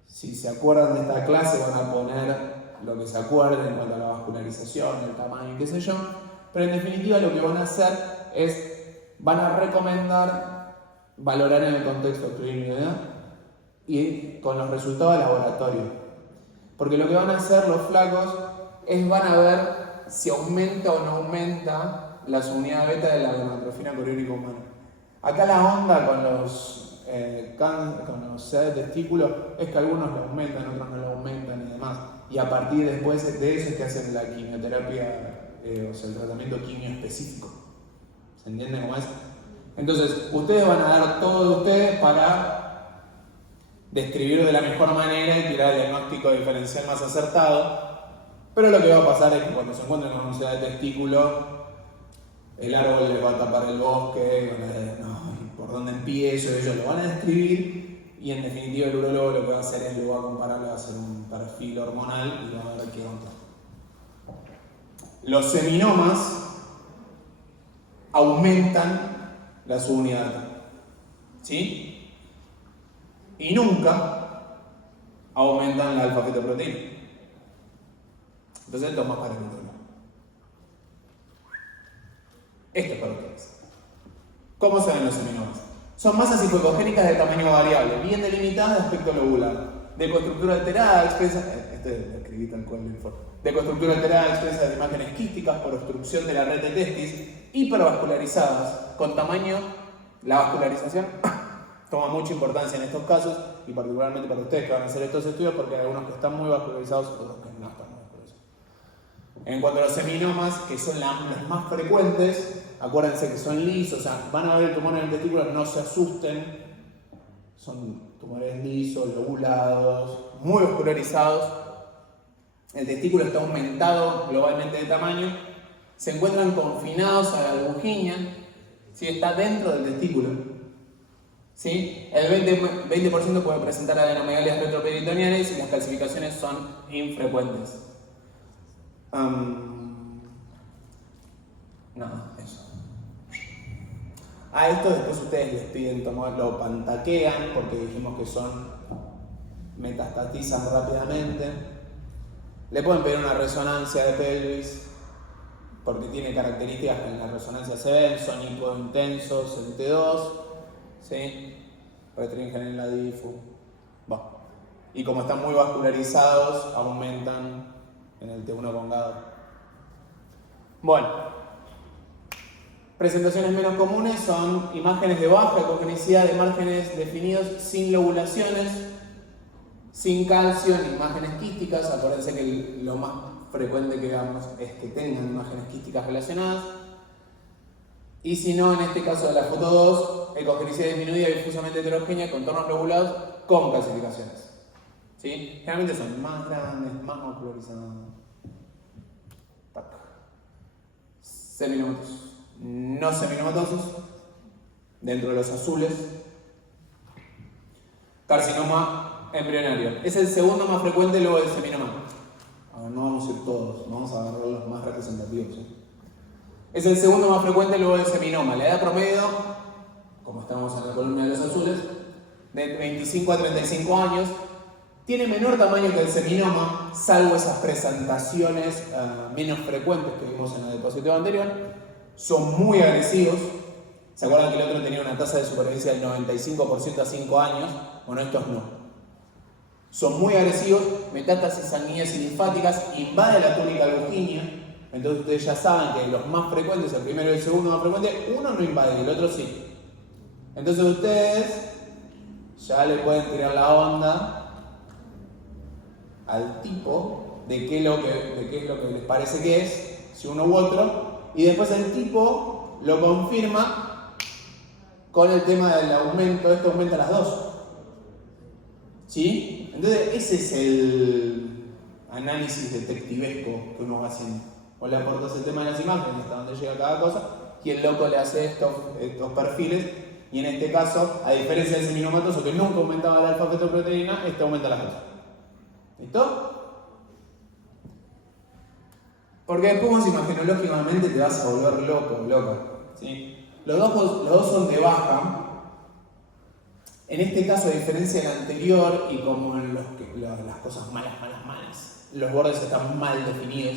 si se acuerdan de esta clase van a poner lo que se acuerden en cuanto a la vascularización, el tamaño, qué sé yo, pero en definitiva lo que van a hacer es, van a recomendar valorar en el contexto clínico, ¿no? Y con los resultados de laboratorio. Porque lo que van a hacer los flacos es van a ver si aumenta o no aumenta la subunidad beta de la gonadotrofina coriónica humana. Acá la onda con los con los CD de testículo es que algunos lo aumentan, otros no lo aumentan y demás. y a partir después de eso es que hacen la quimioterapia, o sea, el tratamiento quimio específico. ¿Se entiende cómo es? Entonces, ustedes van a dar todo de ustedes para describir de la mejor manera y tirar el diagnóstico diferencial más acertado, pero lo que va a pasar es que cuando se encuentren con un sedal de testículo, el árbol les va a tapar el bosque, van a decir, no, ¿por dónde empiezo? Ellos lo van a describir y en definitiva el urólogo lo que va a hacer es, lo va a comparar, le va a hacer un perfil hormonal y va a ver qué onda. Los seminomas aumentan la subunidad, ¿sí? Y nunca aumentan la alfa-fetoproteína. Entonces esto es más para el urólogo. Esto es para ustedes. ¿Cómo se ven los seminomas? Son masas hipocogénicas de tamaño variable, bien delimitadas de aspecto lobular, de constructura alterada, expresa, lo escribí tal cual el informe, de constructura alterada expresa de imágenes quísticas por obstrucción de la red de testis, hipervascularizadas, con tamaño, la vascularización toma mucha importancia en estos casos, y particularmente para ustedes que van a hacer estos estudios, porque hay algunos que están muy vascularizados, otros que no están muy vascularizados. En cuanto a los seminomas, que son los más frecuentes, acuérdense que son lisos, o sea, van a ver el tumor en el testículo, no se asusten, son tumores lisos, lobulados, muy vascularizados, el testículo está aumentado globalmente de tamaño, se encuentran confinados a la bujinia, ¿sí? Está dentro del testículo, ¿sí? El 20% puede presentar adenomegalias retroperitoneales y las calcificaciones son infrecuentes. Eso. A esto después ustedes les piden tomarlo, pantaquean, porque dijimos que metastatizan rápidamente. Le pueden pedir una resonancia de pelvis, porque tiene características que en la resonancia se ven, son hipointensos en T2, ¿sí? Restringen en la difu. Y como están muy vascularizados, aumentan en el T1 congado. Bueno, presentaciones menos comunes son imágenes de baja ecogenicidad de márgenes definidos sin lobulaciones, sin calcio, en imágenes quísticas. Acuérdense que lo más frecuente que veamos es que tengan imágenes quísticas relacionadas. Y si no, en este caso de la foto 2, ecogenicidad disminuida difusamente heterogénea, contornos lobulados con calcificaciones. ¿Sí? Generalmente son más grandes, más vascularizados. Seminomatosos. No seminomatosos, dentro de los azules. Carcinoma embrionario. Es el segundo más frecuente luego del seminoma. No vamos a ir todos, vamos a agarrar los más representativos. Es el segundo más frecuente luego del seminoma. La edad promedio, como estamos en la columna de los azules, de 25 a 35 años. Tiene menor tamaño que el seminoma, salvo esas presentaciones menos frecuentes que vimos en la diapositiva anterior. Son muy agresivos. ¿Se acuerdan que el otro tenía una tasa de supervivencia del 95% a 5 años? Bueno, estos no. Son muy agresivos, metástasis sanguíneas y linfáticas, invade la túnica albuginea. Entonces ustedes ya saben que los más frecuentes, el primero y el segundo más frecuente, uno no invade, el otro sí. Entonces ustedes ya le pueden tirar la onda al tipo de qué es lo que les parece que es, si uno u otro, y después el tipo lo confirma con el tema del aumento, esto aumenta las dos. ¿Sí? Entonces ese es el análisis detectivesco que uno va haciendo. O le aportas el tema de las imágenes, hasta dónde llega cada cosa, y el loco le hace estos perfiles, y en este caso, a diferencia del seminomatoso que nunca aumentaba la alfa-fetoproteína, este aumenta las dos. ¿Listo? Porque después imagenológicamente te vas a volver loco, loca. ¿Sí? Los dos son de baja. En este caso, a diferencia del anterior, y como en las cosas malas, los bordes están mal definidos,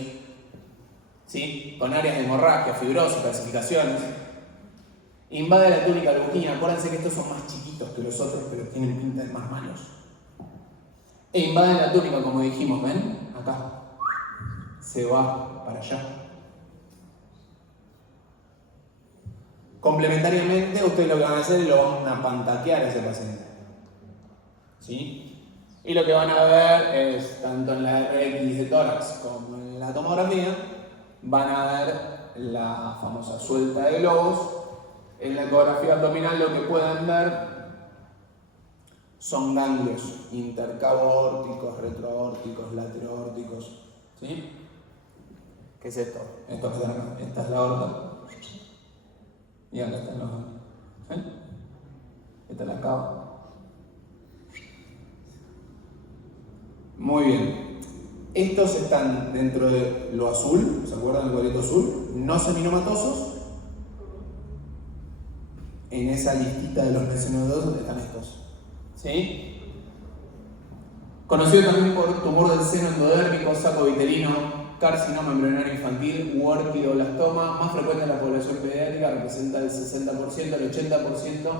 ¿sí? Con áreas de hemorragia, fibrosis, calcificaciones. Invade la túnica albuginea. Acuérdense que estos son más chiquitos que los otros, pero tienen pinta de más malos. E invaden la túnica, como dijimos, ¿ven? Acá. Se va para allá. Complementariamente, ustedes lo que van a hacer es lo van a pantaquear a ese paciente. ¿Sí? Y lo que van a ver es, tanto en la RX de tórax como en la tomografía, van a ver la famosa suelta de globos. En la ecografía abdominal lo que pueden ver son ganglios intercaboórticos, retroaórticos, lateroaórticos. ¿Sí? ¿Qué es esto? Esto que está acá. Esta es la aorta. Y acá están los ganglios. ¿Sí? Esta es la cava. Muy bien. Estos están dentro de lo azul, ¿se acuerdan del cuadrito azul? No seminomatosos. En esa listita de los no seminomatosos están estos. ¿Sí? Conocido también por tumor del seno endodérmico, saco vitelino, carcinoma embrionario infantil, huerquidoblastoma, más frecuente en la población pediátrica, representa el 60%, el 80%,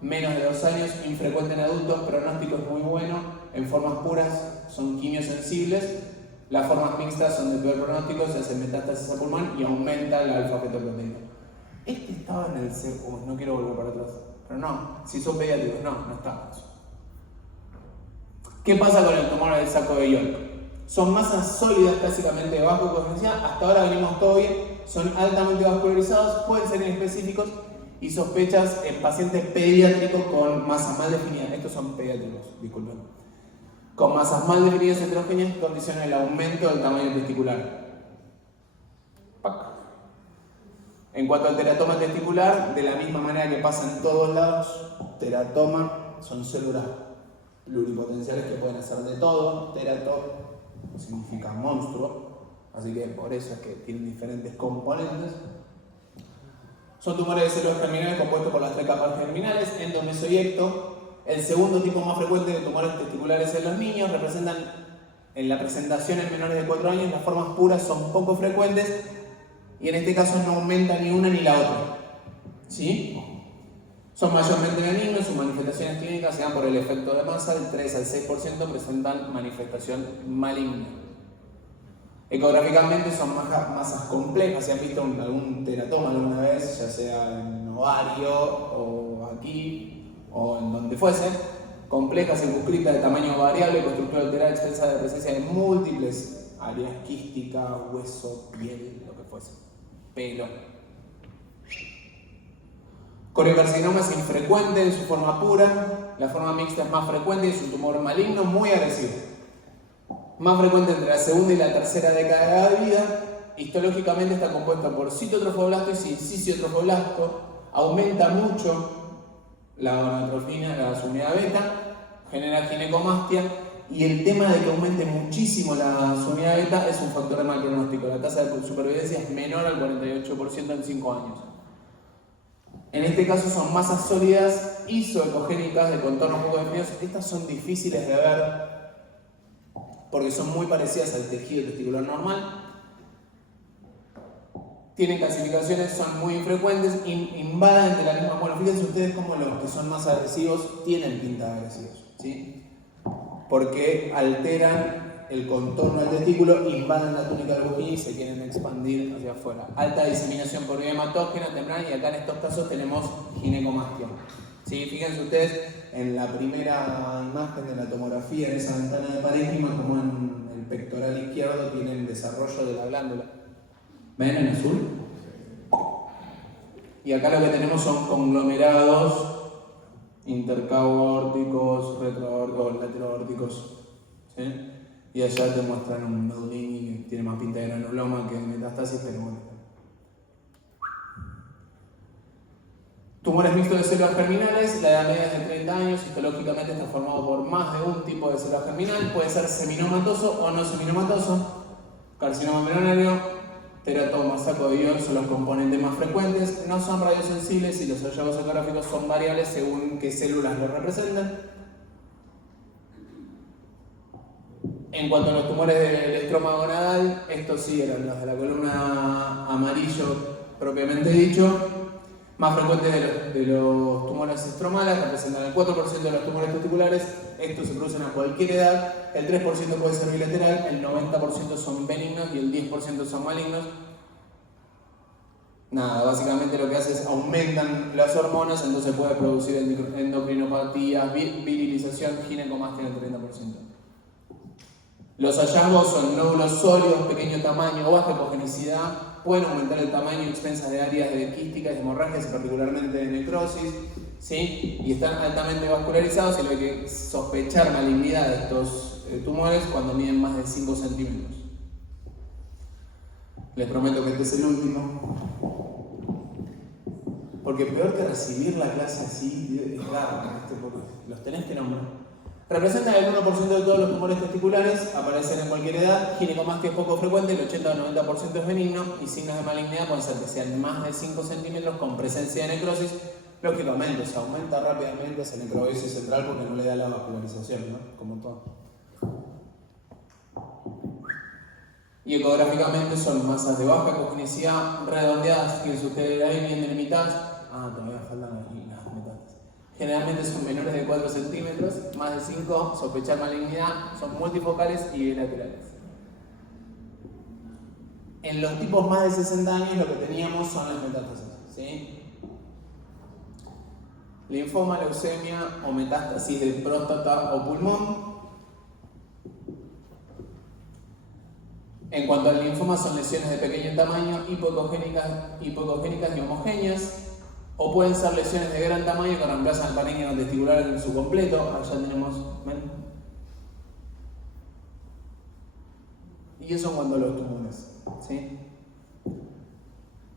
menos de 2 años, infrecuente en adultos, pronóstico es muy bueno, en formas puras son quimiosensibles, las formas mixtas son de peor pronóstico, se hace metástasis a pulmón y aumenta la alfa-fetoproteína. Este estaba en el CEP, no quiero volver para atrás, pero no, si son pediátricos, no estaba eso. ¿Qué pasa con el tumor del saco de York? Son masas sólidas básicamente de bajo cognición, hasta ahora venimos todo bien, son altamente vascularizados, pueden ser inespecíficos y sospechas en pacientes pediátricos con masas mal definidas. Estos son pediátricos, disculpen. Con masas mal definidas heterogéneas que condicionan el aumento del tamaño testicular. En cuanto al teratoma testicular, de la misma manera que pasa en todos lados, teratoma son células pluripotenciales que pueden hacer de todo. Terato significa monstruo, así que por eso es que tienen diferentes componentes. Son tumores de células germinales compuestos por las 3 capas germinales, endo, meso y ecto. El segundo tipo más frecuente de tumores testiculares en los niños representan, en la presentación en menores de 4 años, las formas puras son poco frecuentes y en este caso no aumenta ni una ni la otra. ¿Sí? Son mayormente benignos, sus manifestaciones clínicas se dan por el efecto de masa, del 3 al 6% presentan manifestación maligna. Ecográficamente son masas complejas, si han visto algún teratoma alguna vez, ya sea en ovario o aquí o en donde fuese, compleja, circunscrita, de tamaño variable, con estructura alterada, extensa de presencia de múltiples áreas quísticas, hueso, piel, lo que fuese, pelo. Coriocarcinoma es infrecuente en su forma pura, la forma mixta es más frecuente y es un tumor maligno muy agresivo. Más frecuente entre la segunda y la tercera década de la vida. Histológicamente está compuesto por citotrofoblasto y sincicitrofoblast. Aumenta mucho la gonadotrofina, la subunidad beta, genera ginecomastia y el tema de que aumente muchísimo la subunidad beta es un factor de mal pronóstico. La tasa de supervivencia es menor al 48% en 5 años. En este caso son masas sólidas isoecogénicas de contornos poco definidos. Estas son difíciles de ver porque son muy parecidas al tejido testicular normal. Tienen calcificaciones, son muy infrecuentes, invaden de la misma. Bueno, fíjense ustedes cómo los que son más agresivos tienen pinta de agresivos, ¿sí? Porque alteran el contorno del testículo, invaden la túnica del Bujini y se quieren expandir hacia afuera. Alta diseminación por vía hematógena temprana y acá en estos casos tenemos ginecomastia. ¿Sí? Fíjense ustedes en la primera imagen de la tomografía, en esa ventana de parénquima, como en el pectoral izquierdo tienen desarrollo de la glándula. ¿Ven en azul? Y acá lo que tenemos son conglomerados intercaboórticos, retroaórticos, lateroaórticos. ¿Sí? Y allá te muestran un nodulini que tiene más pinta de granuloma que de metástasis, pero bueno. Tumores mixtos de células germinales, la edad media es de 30 años, histológicamente está formado por más de un tipo de célula germinal, puede ser seminomatoso o no seminomatoso, carcinoma embrionario, teratoma, saco de York son los componentes más frecuentes, no son radiosensibles y los hallazgos ecográficos son variables según qué células lo representan. En cuanto a los tumores del estroma gonadal, estos sí eran los de la columna amarillo propiamente dicho. Más frecuentes de los tumores estromales, representan el 4% de los tumores testiculares. Estos se producen a cualquier edad, el 3% puede ser bilateral, el 90% son benignos y el 10% son malignos. Nada, básicamente lo que hace es aumentan las hormonas, entonces puede producir endocrinopatías, virilización, ginecomastia del 30%. Los hallazgos son nódulos sólidos, pequeño tamaño o baja hipogenicidad, pueden aumentar el tamaño y extensas de áreas de quísticas y hemorragias y particularmente de necrosis, ¿sí? Y están altamente vascularizados y lo hay que sospechar malignidad de estos tumores cuando miden más de 5 centímetros. Les prometo que este es el último. Porque peor que recibir la clase así es raro, porque los tenés que nombrar. Representan el 1% de todos los tumores testiculares, aparecen en cualquier edad, ginecomastia es poco frecuente, el 80 o 90% es benigno y signos de malignidad pueden ser que sean más de 5 centímetros con presencia de necrosis. Lógicamente se aumenta rápidamente esa necrosis central porque no le da la vascularización, ¿no? Como todo. Y ecográficamente son masas de baja hipogenicidad, redondeadas, que ustedes ahí bien delimitadas. Todavía faltan las metástasis. Generalmente son menores de 4 centímetros, más de 5, sospechar malignidad, son multifocales y bilaterales. En los tipos más de 60 años lo que teníamos son las metástasis, ¿sí? Linfoma, leucemia o metástasis de próstata o pulmón. En cuanto al linfoma, son lesiones de pequeño tamaño, hipoecogénicas y homogéneas, o pueden ser lesiones de gran tamaño que reemplazan el parénquima testicular en su completo. Allá tenemos, ¿ven? Y eso en cuanto a los tumores, ¿sí?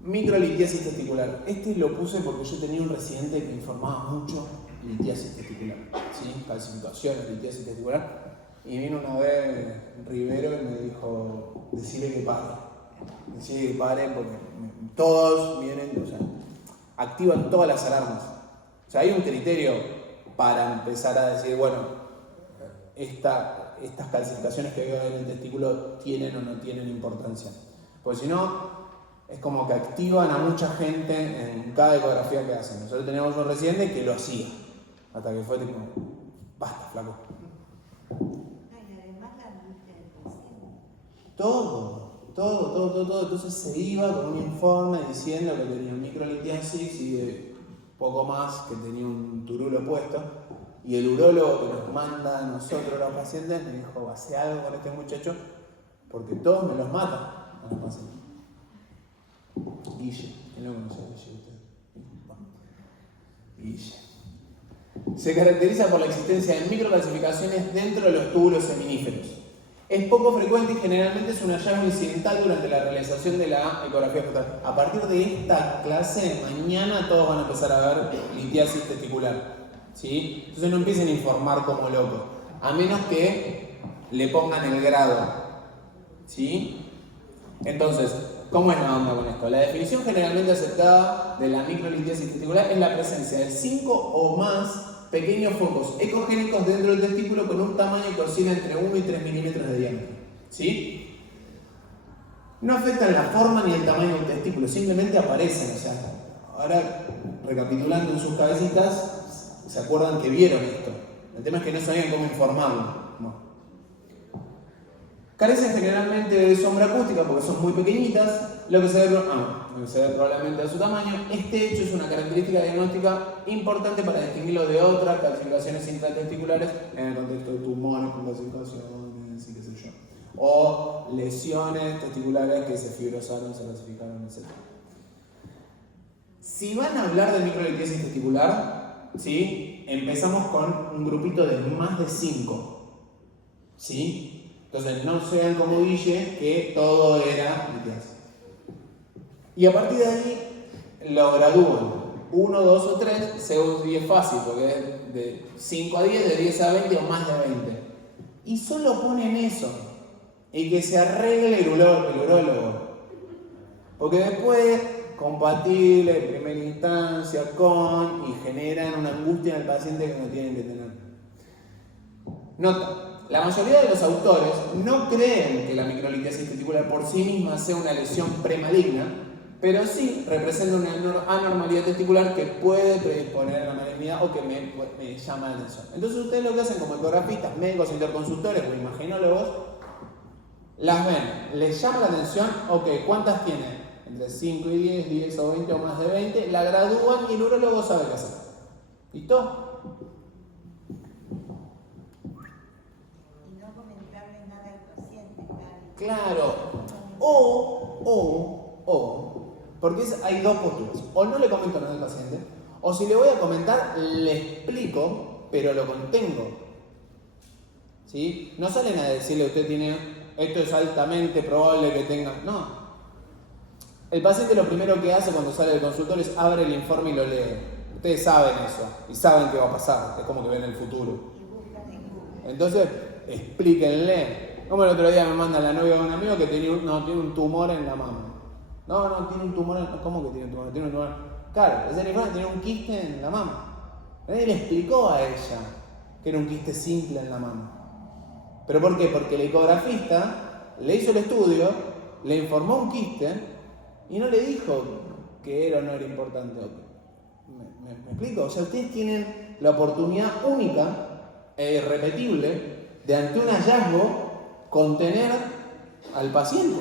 Microlitiasis testicular. Este lo puse porque yo tenía un residente que informaba mucho de litiasis testicular, ¿sí? Calcificaciones, litiasis testicular. Y vino una vez Rivero y me dijo, decirle que pare porque todos vienen, o sea, activan todas las alarmas. O sea, hay un criterio para empezar a decir, bueno, estas calcificaciones que veo en el testículo tienen o no tienen importancia. Porque si no, es como que activan a mucha gente en cada ecografía que hacen. Nosotros teníamos un residente que lo hacía, hasta que fue tipo, basta, flaco. Todo. Entonces se iba con un informe diciendo que tenía microlitiasis y de poco más que tenía un turulo puesto. Y el urólogo que nos manda a nosotros los pacientes me dijo, hace algo con este muchacho porque todos me los matan a los pacientes. Guille, ¿quién lo conoce? Guille. Se caracteriza por la existencia de microcalcificaciones dentro de los túbulos seminíferos. Es poco frecuente y generalmente es un hallazgo incidental durante la realización de la ecografía frontal. A partir de esta clase, mañana todos van a empezar a ver litiasis testicular, ¿sí? Entonces no empiecen a informar como locos, a menos que le pongan el grado, ¿sí? Entonces, ¿cómo es la onda con esto? La definición generalmente aceptada de la microlitiasis testicular es la presencia de 5 o más pequeños focos ecogénicos dentro del testículo con un tamaño que oscila entre 1 y 3 milímetros de diámetro, ¿sí? No afectan la forma ni el tamaño del testículo, simplemente aparecen. O sea, ahora recapitulando en sus cabecitas, se acuerdan que vieron esto. El tema es que no sabían cómo informarlo. No. Carecen generalmente de sombra acústica porque son muy pequeñitas, lo que se ve probablemente de su tamaño. Este hecho es una característica diagnóstica importante para distinguirlo de otras calcificaciones intratesticulares en el contexto de tumores con calcificaciones y qué sé yo. O lesiones testiculares que se fibrosaron, se calcificaron, etc. Si van a hablar de microlitiasis testicular, ¿sí? Empezamos con un grupito de más de 5, ¿sí? Entonces no sean como Guille, que todo era litiasis. Y a partir de ahí lo gradúan. 1, 2 o 3, y es fácil, porque es de 5 a 10, de 10 a 20 o más de 20. Y solo ponen eso. Y que se arregle el urólogo. Porque después, compatible en primera instancia con, y generan una angustia en el paciente que no tienen que tener. Nota. La mayoría de los autores no creen que la microlitiasis testicular por sí misma sea una lesión premaligna, pero sí representa una anormalidad testicular que puede predisponer a la malignidad o que me llama la atención. Entonces ustedes lo que hacen como ecografistas, médicos, interconsultores o imaginólogos, las ven, les llama la atención, ok, ¿cuántas tienen? Entre entre 5 y 10, 10 o 20 o más de 20, la gradúan y el urólogo sabe qué hacer. ¿Listo? Y no comentarle nada al paciente, Claro. Porque hay dos posturas. O no le comento nada al paciente, o si le voy a comentar, le explico, pero lo contengo. ¿Sí? No salen a decirle, usted tiene, esto es altamente probable que tenga. No. El paciente lo primero que hace cuando sale del consultorio es abre el informe y lo lee. Ustedes saben eso y saben qué va a pasar, es como que ven el futuro. Entonces, explíquenle. Como el otro día me manda la novia de un amigo que tiene un tumor en la mama. No, tiene un tumor en... ¿Cómo que tiene un tumor? Tiene un tumor. Claro, ese informe tiene un quiste en la mama. Él le explicó a ella que era un quiste simple en la mama. ¿Pero por qué? Porque el ecografista le hizo el estudio, le informó un quiste y no le dijo que era o no era importante. ¿Me explico? O sea, ustedes tienen la oportunidad única e irrepetible de ante un hallazgo contener al paciente.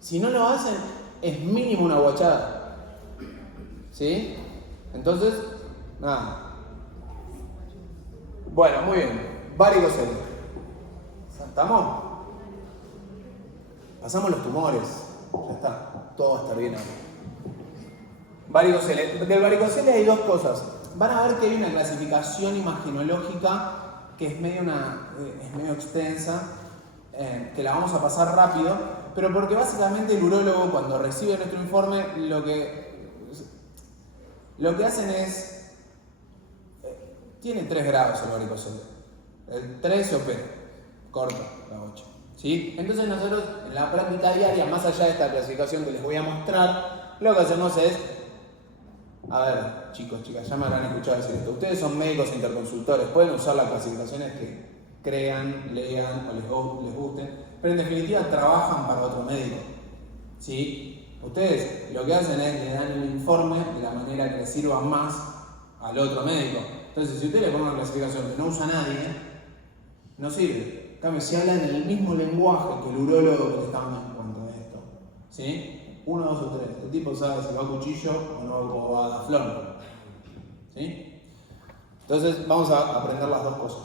Si no lo hacen, es mínimo una guachada. ¿Sí? Entonces, nada. Bueno, muy bien. Varicocele. ¿Estamos? Pasamos los tumores. Ya está. Todo va a estar bien ahora. Varicocele. Del varicocele hay dos cosas. Van a ver que hay una clasificación imaginológica que es medio extensa, que la vamos a pasar rápido, pero porque básicamente el urólogo cuando recibe nuestro informe lo que hacen es, tiene 3 grados el varicocele. El 3 se opera, corta la 8. ¿Sí? Entonces nosotros en la práctica diaria, más allá de esta clasificación que les voy a mostrar, lo que hacemos es, a ver, chicos, chicas, ya me habrán escuchado decir esto. Ustedes son médicos interconsultores, pueden usar las clasificaciones que crean, lean o les gusten, pero en definitiva trabajan para otro médico. ¿Sí? Ustedes lo que hacen es le dan el informe de la manera que les sirva más al otro médico. Entonces, si ustedes le ponen una clasificación que no usa nadie, no sirve. En cambio, si hablan en el mismo lenguaje que el urólogo que te está dando en cuenta de esto, ¿sí? 1, 2 o 3. El tipo sabe si va a cuchillo o no va a dar flor. ¿Sí? Entonces vamos a aprender las dos cosas.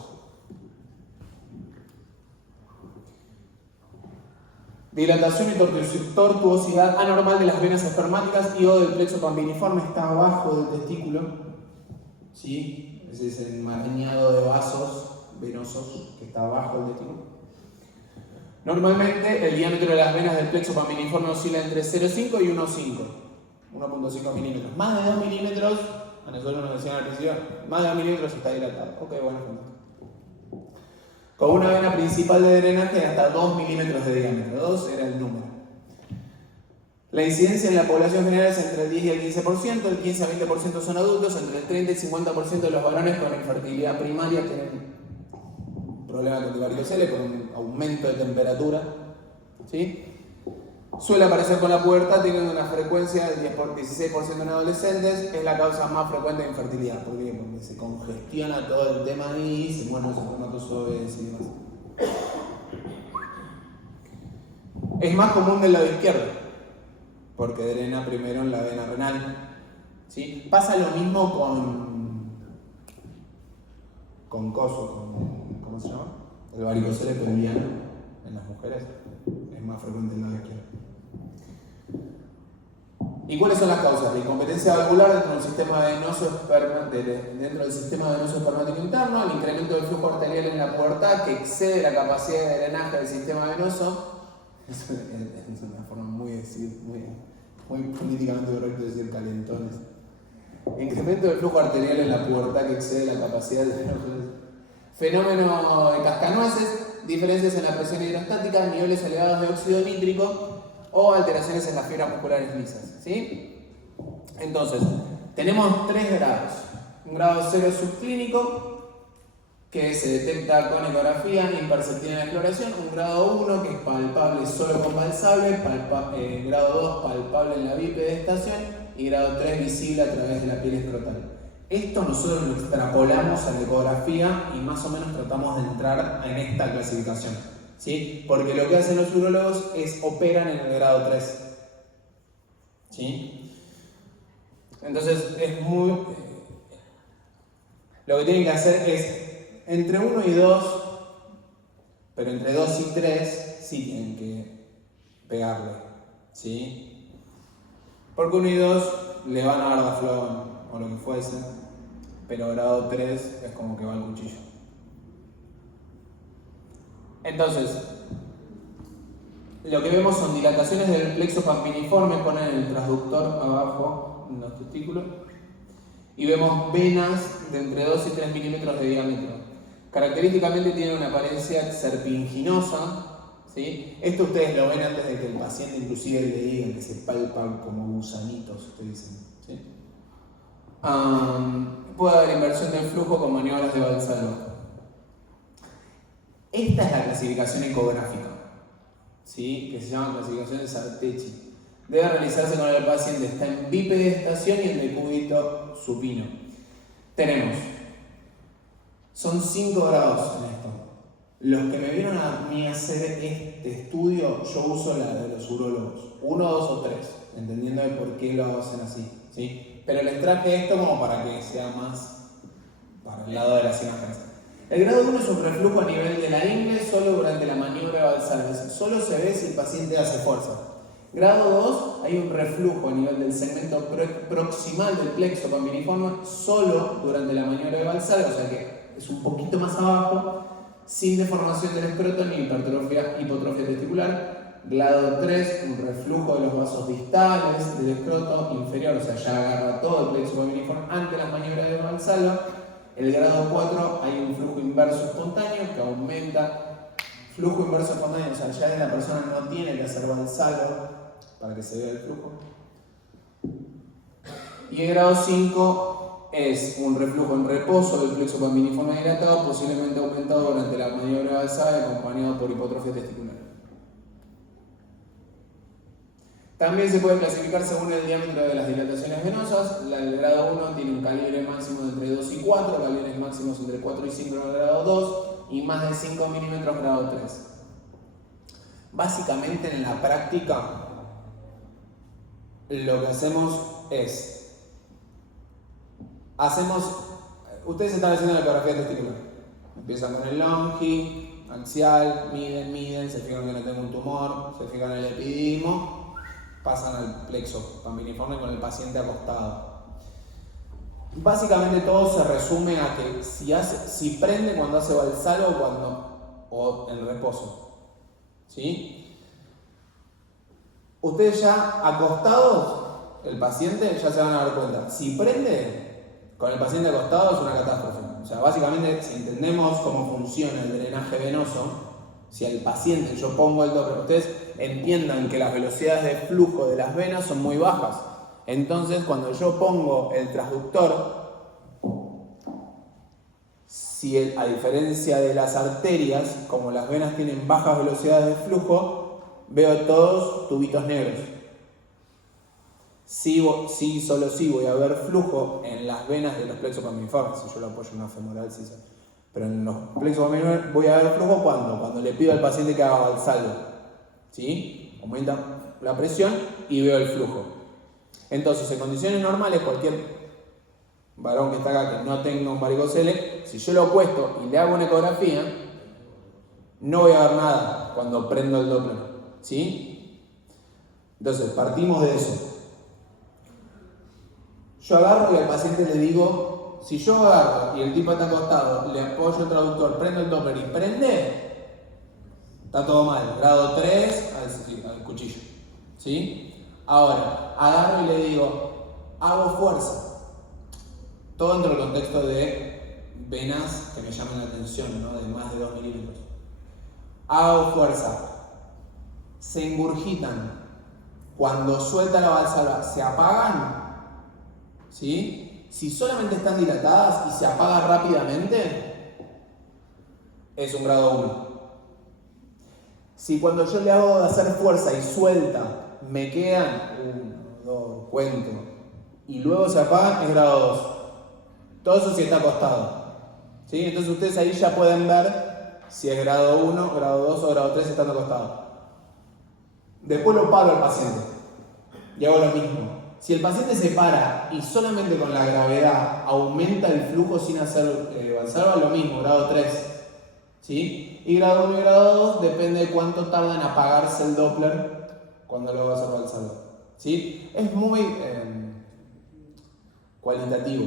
Dilatación y tortuosidad anormal de las venas espermáticas y o del plexo pambiniforme está abajo del testículo. ¿Sí? Ese es el enmarañado de vasos venosos que está abajo del testículo. Normalmente el diámetro de las venas del plexo pambiniforme oscila entre 0,5 y 1,5 milímetros. Más de 2 milímetros, a nosotros nos decían al principio, más de 2 milímetros está dilatado. Ok, bueno, con una vena principal de drenaje de hasta 2 milímetros de diámetro. 2 era el número. La incidencia en la población general es entre el 10 y el 15%, el 15 a 20% son adultos, entre el 30 y el 50% de los varones con infertilidad primaria tienen problema con el varicocele por un aumento de temperatura. ¿Sí? Suele aparecer con la pubertad teniendo una frecuencia del 16% en adolescentes, es la causa más frecuente de infertilidad. ¿Por qué? Porque se congestiona todo el tema ahí, se mueren los espermatozoides y demás. Es más común del lado izquierdo, porque drena primero en la vena renal. ¿Sí? Pasa lo mismo ¿cómo se llama? El varicocele pelviano en las mujeres. Es más frecuente en el lado izquierdo. ¿Y cuáles son las causas? La incompetencia valvular dentro del sistema venoso espermático interno, el incremento del flujo arterial en la pubertad que excede la capacidad de drenaje del sistema venoso. Es una forma muy políticamente correcta de decir calentones. Incremento del flujo arterial en la pubertad que excede la capacidad de drenaje. Fenómeno de cascanueces, diferencias en la presión hidrostática, niveles elevados de óxido nítrico o alteraciones en las fibras musculares lisas. ¿Sí? Entonces, tenemos 3 grados. Un grado 0 subclínico, que se detecta con ecografía imperceptible en la exploración. Un grado 1, que es palpable solo con balsable. Grado 2, palpable en la bipedestación. Y grado 3, visible a través de la piel escrotal. Esto nosotros lo extrapolamos a la ecografía y más o menos tratamos de entrar en esta clasificación. ¿Sí? Porque lo que hacen los urólogos es operan en el grado 3. ¿Sí? Entonces lo que tienen que hacer es entre 1 y 2, pero entre 2 y 3 sí tienen que pegarle, ¿sí? Porque 1 y 2 le van a dar daflón o lo que fuese, pero grado 3 es como que va al cuchillo. Entonces, lo que vemos son dilataciones del plexo pampiniforme, ponen el transductor abajo en los testículos, y vemos venas de entre 2 y 3 milímetros de diámetro. Característicamente tienen una apariencia serpinginosa, ¿sí? Esto ustedes lo ven antes de que el paciente inclusive le digan que se palpan como gusanitos, ustedes dicen, ¿sí? Puede haber inversión del flujo con maniobras de Valsalva. Esta es la clasificación ecográfica, ¿sí? Que se llama clasificación de Sartecchi. Debe realizarse cuando el paciente está en bipedestación y en decúbito supino. Son 5 grados en esto. Los que me vieron a mí hacer este estudio, yo uso la de los urólogos. 1, 2 o 3, entendiendo de por qué lo hacen así, ¿sí? Pero les traje esto como para que sea más para el lado de las imágenes. El grado 1 es un reflujo a nivel de la ingle solo durante la maniobra Valsalva. Solo se ve si el paciente hace fuerza. Grado 2, hay un reflujo a nivel del segmento proximal del plexo pampiniforme solo durante la maniobra de Valsalva, o sea que es un poquito más abajo, sin deformación del escroto ni hipotrofia testicular. Grado 3, un reflujo de los vasos distales del escroto inferior, o sea, ya agarra todo el plexo pampiniforme ante las maniobras de Valsalva. El grado 4, hay un flujo inverso espontáneo que aumenta. Flujo inverso espontáneo, o sea, ya la persona no tiene que hacer Valsalva para que se vea el flujo. Y el grado 5 es un reflujo en reposo del plexo pampiniforme dilatado, posiblemente aumentado durante la maniobra de Valsalva, acompañado por hipotrofia testicular. También se puede clasificar según el diámetro de las dilataciones venosas. El grado 1 tiene un calibre máximo de entre 2 y 4, calibres máximos entre 4 y 5 en el grado 2 y más de 5 milímetros grado 3. Básicamente en la práctica lo que hacemos es, ustedes están haciendo la ecografía testicular, empiezan con el longi, axial, miden, se fijan que no tengo un tumor, se fijan en el epididimo, pasan al plexo pampiniforme con el paciente acostado. Básicamente todo se resume a que si prende cuando hace Valsalva o en reposo, ¿sí? Ustedes ya acostados, el paciente, ya se van a dar cuenta. Si prende con el paciente acostado es una catástrofe. O sea, básicamente, si entendemos cómo funciona el drenaje venoso, si al paciente yo pongo el Doppler, ustedes entiendan que las velocidades de flujo de las venas son muy bajas. Entonces, cuando yo pongo el transductor, a diferencia de las arterias, como las venas tienen bajas velocidades de flujo, veo todos tubitos negros. Solo sí voy a ver flujo en las venas de los plexos pampiniformes, si yo lo apoyo en una femoral, sí. Pero en los plexos pampiniformes voy a ver flujo cuando le pido al paciente que haga Valsalva, ¿sí? Aumenta la presión y veo el flujo. Entonces, en condiciones normales, cualquier varón que está acá que no tenga un varicocele, si yo lo acuesto y le hago una ecografía, no voy a ver nada cuando prendo el Doppler, ¿sí? Entonces, partimos de eso. Yo agarro y al paciente le digo, si yo agarro y el tipo está acostado, le apoyo el traductor, prendo el Doppler y prende, está todo mal. Grado 3 al cuchillo, ¿sí? Ahora, agarro y le digo, hago fuerza. Todo dentro del contexto de venas que me llaman la atención, ¿no? De más de 2 milímetros. Hago fuerza. Se engurgitan. Cuando suelta la Valsalva, se apagan, ¿sí? Si solamente están dilatadas y se apaga rápidamente, es un grado 1. Si cuando yo le hago de hacer fuerza y suelta, me quedan 1, 2, cuento, y luego se apagan, es grado 2. Todo eso sí está acostado, ¿sí? Entonces ustedes ahí ya pueden ver si es grado 1, grado 2 o grado 3 estando acostado. Después lo paro al paciente. y hago lo mismo. Si el paciente se para y solamente con la gravedad aumenta el flujo sin hacer valsalva, lo mismo, grado 3. ¿Sí? Y grado 1 y grado 2 depende de cuánto tarda en apagarse el Doppler cuando lo va a hacer valsalva. ¿Sí? Es muy cualitativo.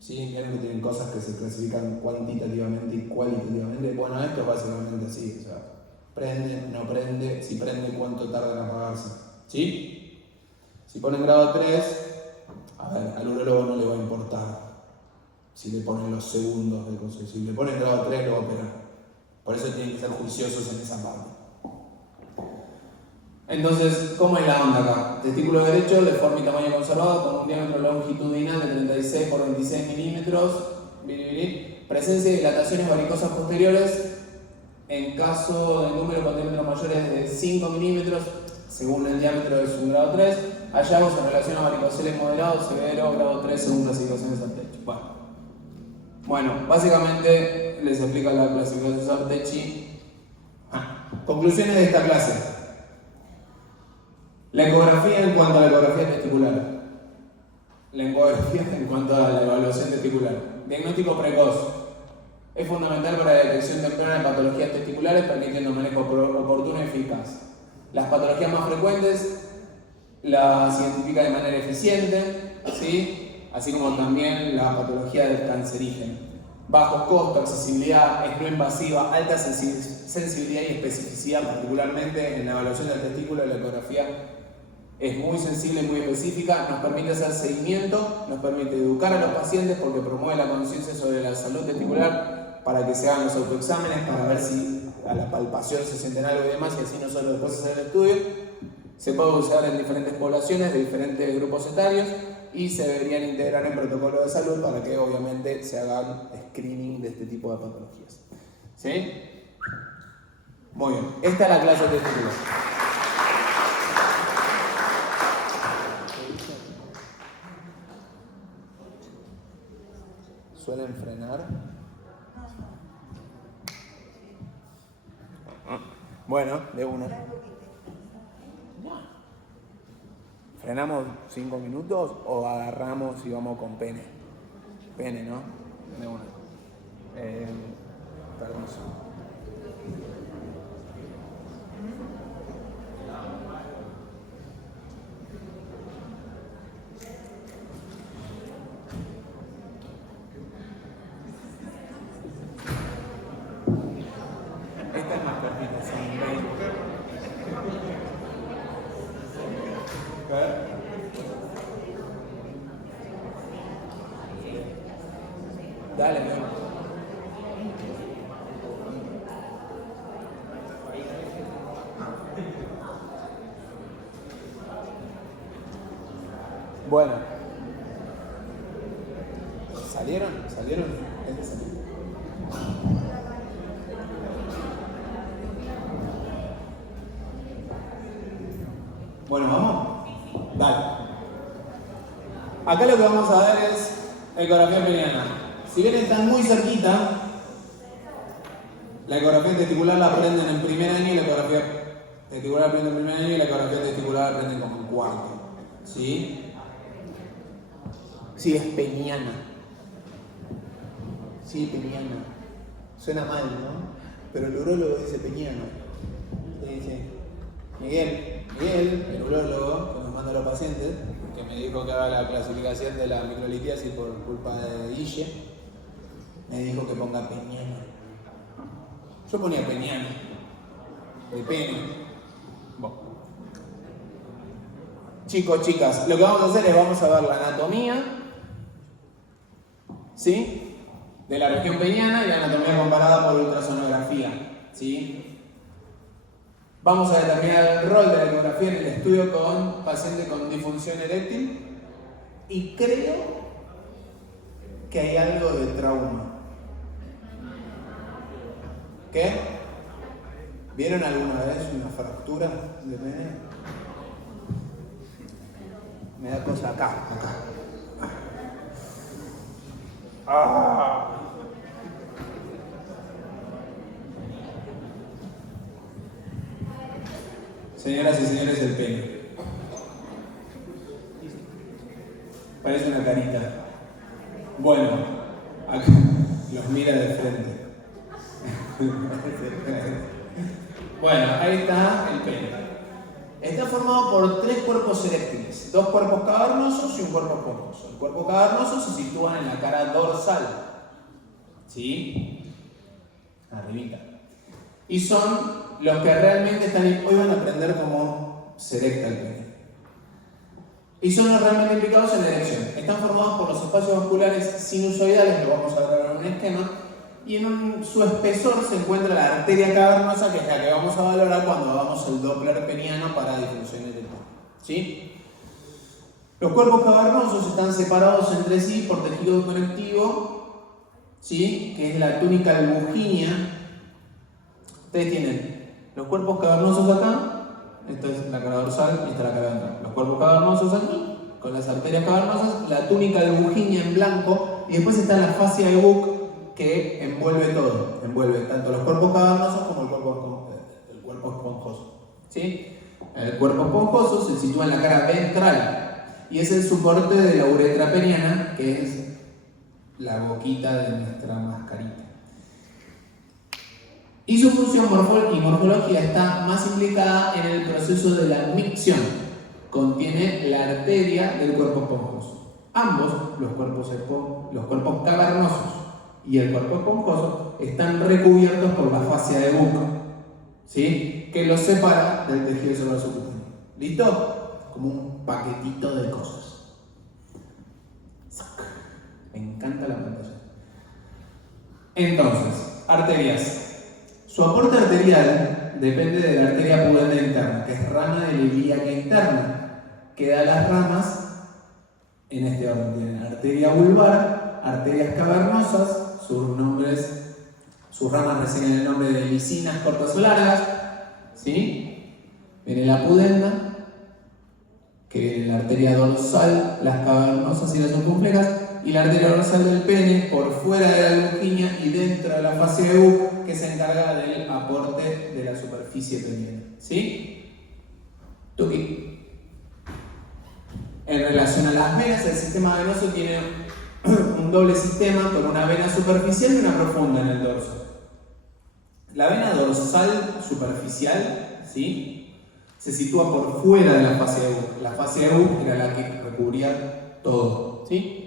¿Sí? Vieron que tienen cosas que se clasifican cuantitativamente y cualitativamente. Bueno, esto es básicamente así. O sea, prende, no prende, si prende, cuánto tarda en apagarse. ¿Sí? Si ponen grado 3, a ver, al urólogo no le va a importar si le ponen los segundos de cosas. Si le ponen grado 3, lo va a operar. Por eso tienen que ser juiciosos en esa parte. Entonces, ¿cómo es la onda acá? Testículo derecho, de forma y tamaño conservado, con un diámetro longitudinal de 36 por 26 milímetros. Presencia de dilataciones varicosas posteriores. En caso de número con diámetros mayores de 5 milímetros, según el diámetro de su grado 3, hallazgos en relación a varicoceles moderados, severo, grado 3, según clasificación de Sartechi. Bueno, básicamente les explica la clasificación de Sartechi. Conclusiones de esta clase. La ecografía en cuanto a la ecografía testicular. La ecografía en cuanto a la evaluación testicular. Diagnóstico precoz. Es fundamental para la detección temprana de patologías testiculares, permitiendo manejo oportuno y eficaz. Las patologías más frecuentes las identifica de manera eficiente, ¿sí? Así como también la patología del cancerígeno. Bajo costo, accesibilidad, es no invasiva, alta sensibilidad y especificidad, particularmente en la evaluación del testículo. La ecografía es muy sensible y muy específica, nos permite hacer seguimiento, nos permite educar a los pacientes porque promueve la conciencia sobre la salud testicular para que se hagan los autoexámenes, para ver si a la palpación se sienten algo y demás, y así no solo después hacer el estudio. Se puede usar en diferentes poblaciones, de diferentes grupos etarios, y se deberían integrar en protocolos de salud para que obviamente se hagan screening de este tipo de patologías. ¿Sí? Muy bien, esta es la clase testicular. ¿Suelen frenar? Bueno, de una. ¿Frenamos 5 minutos o agarramos y vamos con pene? Pene, ¿no? De una. Permiso. Esta es más cortita, sí. Dale, mi amor. Bueno. ¿Salieron? ¿Salieron? Bueno, ¿vamos? Dale. Acá lo que vamos a ver es ecografía peniana. Si bien están muy cerquita, la ecografía testicular la aprenden en primer año y la ecografía testicular aprenden en primer año y la ecografía testicular aprenden como en cuarto. ¿Sí? Sí, es peniana. Sí, peniana. Suena mal, ¿no? Pero el urólogo dice peniana. Le dice, Miguel, el urólogo que nos manda a los pacientes, que me dijo que haga la clasificación de la microlitiasis por culpa de Guille, me dijo que ponga peniana. Yo ponía peniana, de pene. Bueno. Chicos, chicas, lo que vamos a hacer es vamos a ver la anatomía, ¿sí? De la región peniana y la anatomía comparada por ultrasonografía, ¿sí? Vamos a determinar el rol de la ecografía en el estudio con pacientes con disfunción eréctil y creo que hay algo de trauma. ¿Qué? ¿Vieron alguna vez una fractura de pene? Me da cosa acá. ¡Ah! Señoras y señores, el pene. parece una carita. Bueno, acá los mira de frente. Bueno, ahí está el pene. Está formado por 3 cuerpos eréctiles, 2 cuerpos cavernosos y un cuerpo esponjoso. El cuerpo cavernoso se sitúa en la cara dorsal, ¿sí? Arribita. Y son los que realmente están... Hoy van a aprender cómo se erecta el pene. Y son los realmente implicados en la erección. Están formados por los espacios vasculares sinusoidales, lo vamos a ver en un esquema, y en su espesor se encuentra la arteria cavernosa, que es la que vamos a valorar cuando hagamos el Doppler peniano para difusión eréctil. ¿Sí? Los cuerpos cavernosos están separados entre sí por tejido conectivo, ¿sí? Que es la túnica albuginea. Ustedes tienen los cuerpos cavernosos acá. Esta es la cara dorsal y esta es la cara ventral. Los cuerpos cavernosos aquí, con las arterias cavernosas, la túnica albuginea en blanco, y después está la fascia de Buck que envuelve todo. Envuelve tanto los cuerpos cavernosos como el cuerpo esponjoso. ¿Sí? El cuerpo esponjoso se sitúa en la cara ventral y es el soporte de la uretra peniana, que es la boquita de nuestra mascarita. Y su función y morfología está más implicada en el proceso de la micción. Contiene la arteria del cuerpo esponjoso. Ambos, los cuerpos cavernosos y el cuerpo esponjoso, están recubiertos por la fascia de Buck, ¿sí? Que los separa del tejido celular subcutáneo. ¿Listo? Como un paquetito de cosas. Me encanta la pantalla. Entonces, arterias. Su aporte arterial depende de la arteria pudenda interna, que es rama de la ilíaca interna, que da las ramas en este orden. Tienen arteria vulvar, arterias cavernosas, sus ramas reciben el nombre de licinas cortas o largas, ¿sí? Viene la pudenda, que viene la arteria dorsal, las cavernosas y las circunflejas, y la arteria dorsal del pene por fuera de la albuginea y dentro de la fascia de Buck, que se encarga del aporte de la superficie peniana. ¿Sí? Tuki. En relación a las venas, el sistema venoso tiene un doble sistema con una vena superficial y una profunda en el dorso. La vena dorsal superficial, ¿sí?, se sitúa por fuera de la fascia de Buck. La fascia de Buck era la que recubría todo, ¿sí?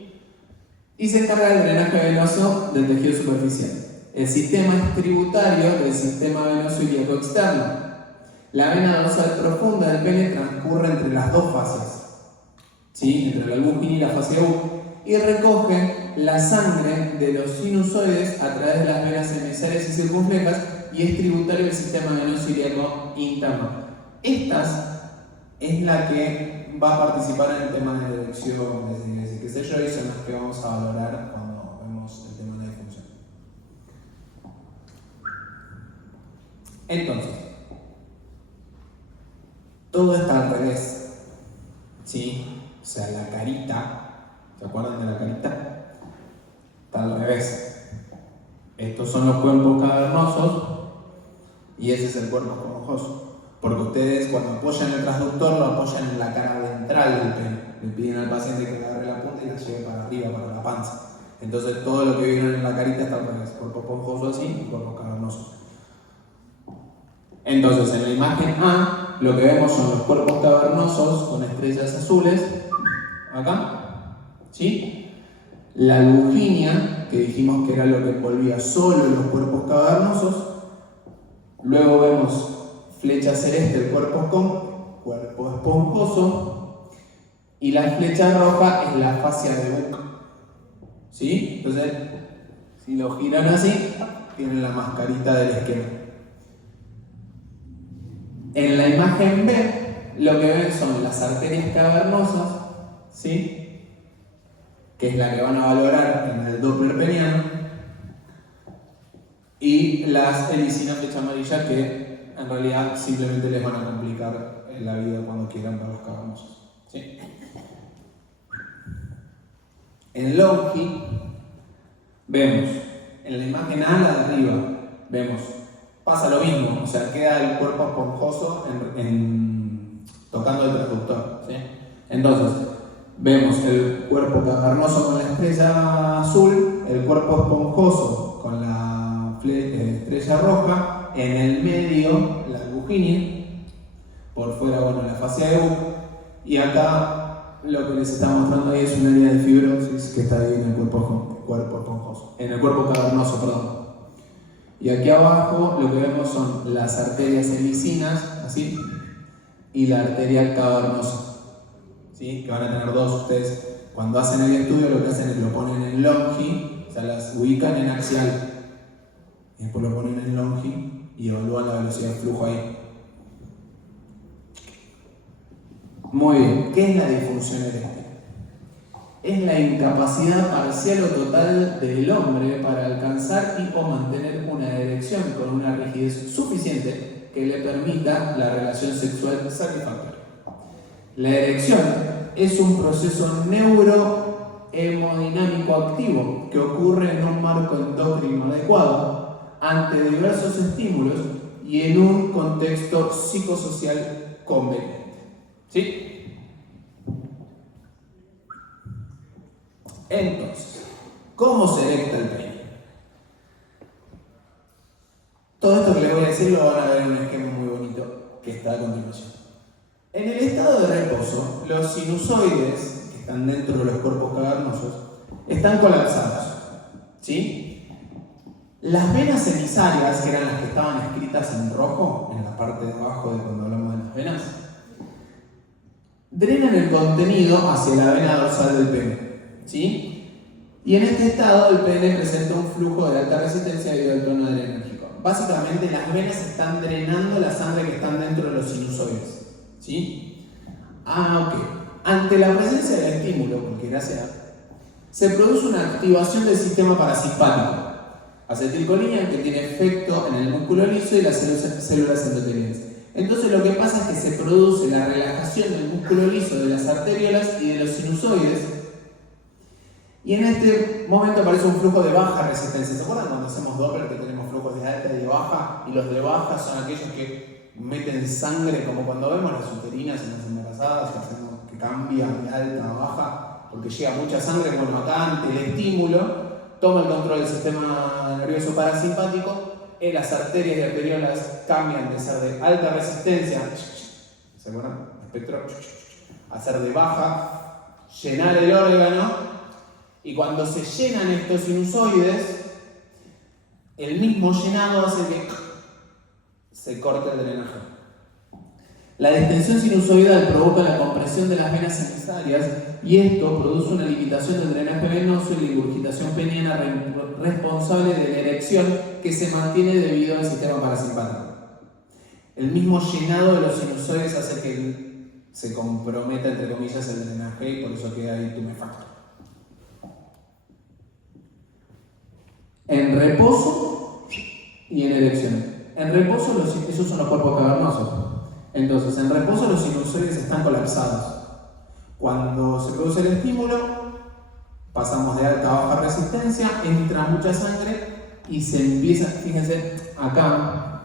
Y se encarga del drenaje venoso del tejido superficial. El sistema es tributario del sistema venoso ilíaco externo. La vena dorsal profunda del pene transcurre entre las dos fases, ¿sí?, entre la albuginea y la fascia de Buck, y recoge la sangre de los sinusoides a través de las venas emisarias y circunflejas, y es tributario del sistema venoso ilíaco interno. Esta es la que va a participar en el tema de erección, qué sé yo, y son las que vamos a valorar cuando vemos el tema de disfunción. Entonces, todo está al revés, ¿sí? O sea, la carita, ¿se acuerdan de la carita? Está al revés. Estos son los cuerpos cavernosos y ese es el cuerpo esponjoso. Porque ustedes, cuando apoyan el transductor, lo apoyan en la cara ventral del pene. Le piden al paciente que agarre la punta y la lleve para arriba, para la panza. Entonces, todo lo que vieron en la carita está al revés. Cuerpo esponjoso así y cuerpo cavernoso. Entonces, en la imagen A, lo que vemos son los cuerpos cavernosos con estrellas azules. Acá, ¿sí? La albuginea, que dijimos que era lo que envolvía solo los cuerpos cavernosos. Luego vemos flecha celeste, el cuerpo esponjoso, y la flecha roja es la fascia de Buck. ¿Sí? Entonces, si lo giran así, tienen la mascarita del esquema. En la imagen B, lo que ven son las arterias cavernosas, ¿sí?, que es la que van a valorar en el Doppler peniano, y las helicinas flecha amarilla, que en realidad simplemente les van a complicar la vida cuando quieran para los cavernosos, ¿sí? En longi vemos, en la imagen A, la de arriba, vemos, pasa lo mismo, o sea, queda el cuerpo esponjoso tocando el transductor, ¿sí? Entonces, Vemos el cuerpo cavernoso con la estrella azul, el cuerpo esponjoso con la estrella roja, en el medio la Lugini, por fuera bueno, la fascia de Buck, y acá lo que les está mostrando ahí es un área de fibrosis que está ahí en el cuerpo esponjoso, en el cuerpo cavernoso, perdón. Y aquí abajo lo que vemos son las arterias semicinas, así, y la arteria cavernosa, ¿sí? Que van a tener dos. Ustedes cuando hacen el estudio lo que hacen es lo ponen en longi, o sea, las ubican en axial, y después lo ponen en longi y evalúan la velocidad de flujo ahí. Muy bien, ¿qué es la disfunción eréctil? Es la incapacidad parcial o total del hombre para alcanzar y o mantener una erección con una rigidez suficiente que le permita la relación sexual satisfactoria. La erección es un proceso neurohemodinámico activo que ocurre en un marco endocrino adecuado ante diversos estímulos y en un contexto psicosocial conveniente. ¿Sí? Entonces, ¿cómo se erecta el pene? Todo esto que les voy a decir lo van a ver en un esquema muy bonito que está a continuación. En el estado de reposo, los sinusoides, que están dentro de los cuerpos cavernosos, están colapsados. ¿Sí? Las venas emisarias, que eran las que estaban escritas en rojo, en la parte de abajo de cuando hablamos de las venas, drenan el contenido hacia la vena dorsal del pene. ¿Sí? Y en este estado el pene presenta un flujo de alta resistencia debido al tono adrenérgico. Básicamente las venas están drenando la sangre que están dentro de los sinusoides. ¿Sí? Ok. Ante la presencia del estímulo, cualquiera sea, se produce una activación del sistema parasimpático, acetilcolina, que tiene efecto en el músculo liso y las células endoteliales. Entonces lo que pasa es que se produce la relajación del músculo liso de las arteriolas y de los sinusoides. Y en este momento aparece un flujo de baja resistencia. ¿Se acuerdan cuando hacemos Doppler que tenemos flujos de alta y de baja? Y los de baja son aquellos que meten sangre, como cuando vemos las uterinas en las embarazadas, que cambia de alta a baja, porque llega mucha sangre. Bueno, acá ante el estímulo, toma el control del sistema nervioso parasimpático, las arterias y arteriolas cambian de ser de alta resistencia, ¿se acuerdan? Espectro, a ser de baja, llenar el órgano. Y cuando se llenan estos sinusoides, el mismo llenado hace que se corte el drenaje. La distensión sinusoidal provoca la compresión de las venas emisarias y esto produce una limitación del drenaje venoso y la ingurgitación peniana responsable de la erección que se mantiene debido al sistema parasimpático. El mismo llenado de los sinusoides hace que se comprometa, entre comillas, el drenaje y por eso queda ahí tumefacto. En reposo y en erección. En reposo, esos son los cuerpos cavernosos. Entonces, en reposo los sinusoides están colapsados. Cuando se produce el estímulo, pasamos de alta a baja resistencia, entra mucha sangre y se empieza, fíjense, acá,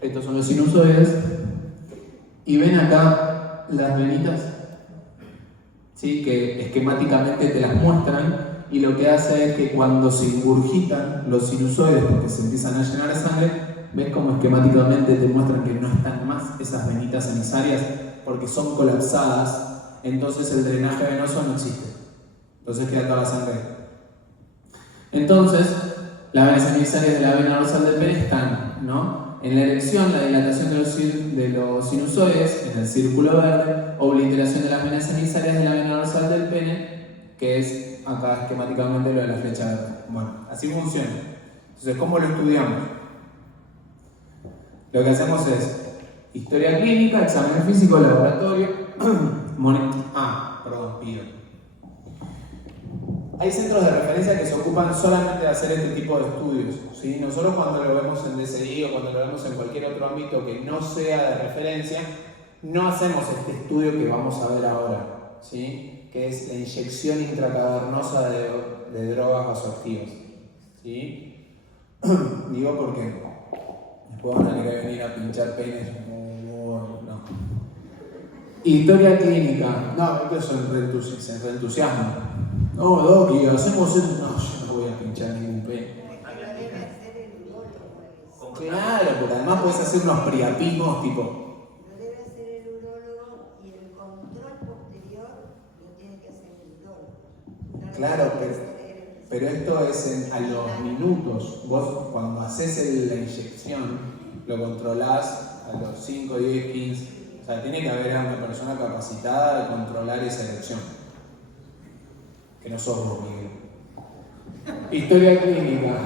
estos son los sinusoides, y ven acá las venitas, ¿sí? Que esquemáticamente te las muestran. Y lo que hace es que cuando se ingurgitan los sinusoides, porque se empiezan a llenar de sangre, ves como esquemáticamente te muestran que no están más esas venitas emisarias porque son colapsadas, entonces el drenaje venoso no existe. Entonces queda toda la sangre. Entonces, las venas emisarias de la vena dorsal del pene están, ¿no? En la erección, la dilatación de los sinusoides, en el círculo verde, obliteración de las venas emisarias de la vena dorsal del pene, que es acá esquemáticamente lo de la flecha verde. Bueno, así funciona. Entonces, ¿cómo lo estudiamos? Lo que hacemos es historia clínica, examen físico, laboratorio, pido. Hay centros de referencia que se ocupan solamente de hacer este tipo de estudios, ¿sí? Nosotros cuando lo vemos en DSI o cuando lo vemos en cualquier otro ámbito que no sea de referencia, no hacemos este estudio que vamos a ver ahora, ¿sí? Que es la inyección intracavernosa de drogas vasoactivas, ¿sí? Digo porque después van a tener que venir a pinchar penes. No. Historia clínica. No, eso es reentusiasmo. No, Doki, hacemos eso. No, yo no voy a pinchar ningún pene. Pero debe hacer el urólogo eso. Claro, porque además puedes hacer unos priapismos tipo. Lo debe hacer el urólogo y el control posterior lo tiene que hacer el urólogo. No lo Claro, tiene que hacer pero esto es a los minutos. Vos cuando haces la inyección lo controlás a los 5, 10, 15. O sea, tiene que haber una persona capacitada de controlar esa elección. Que no sos vos, Miguel. Historia clínica.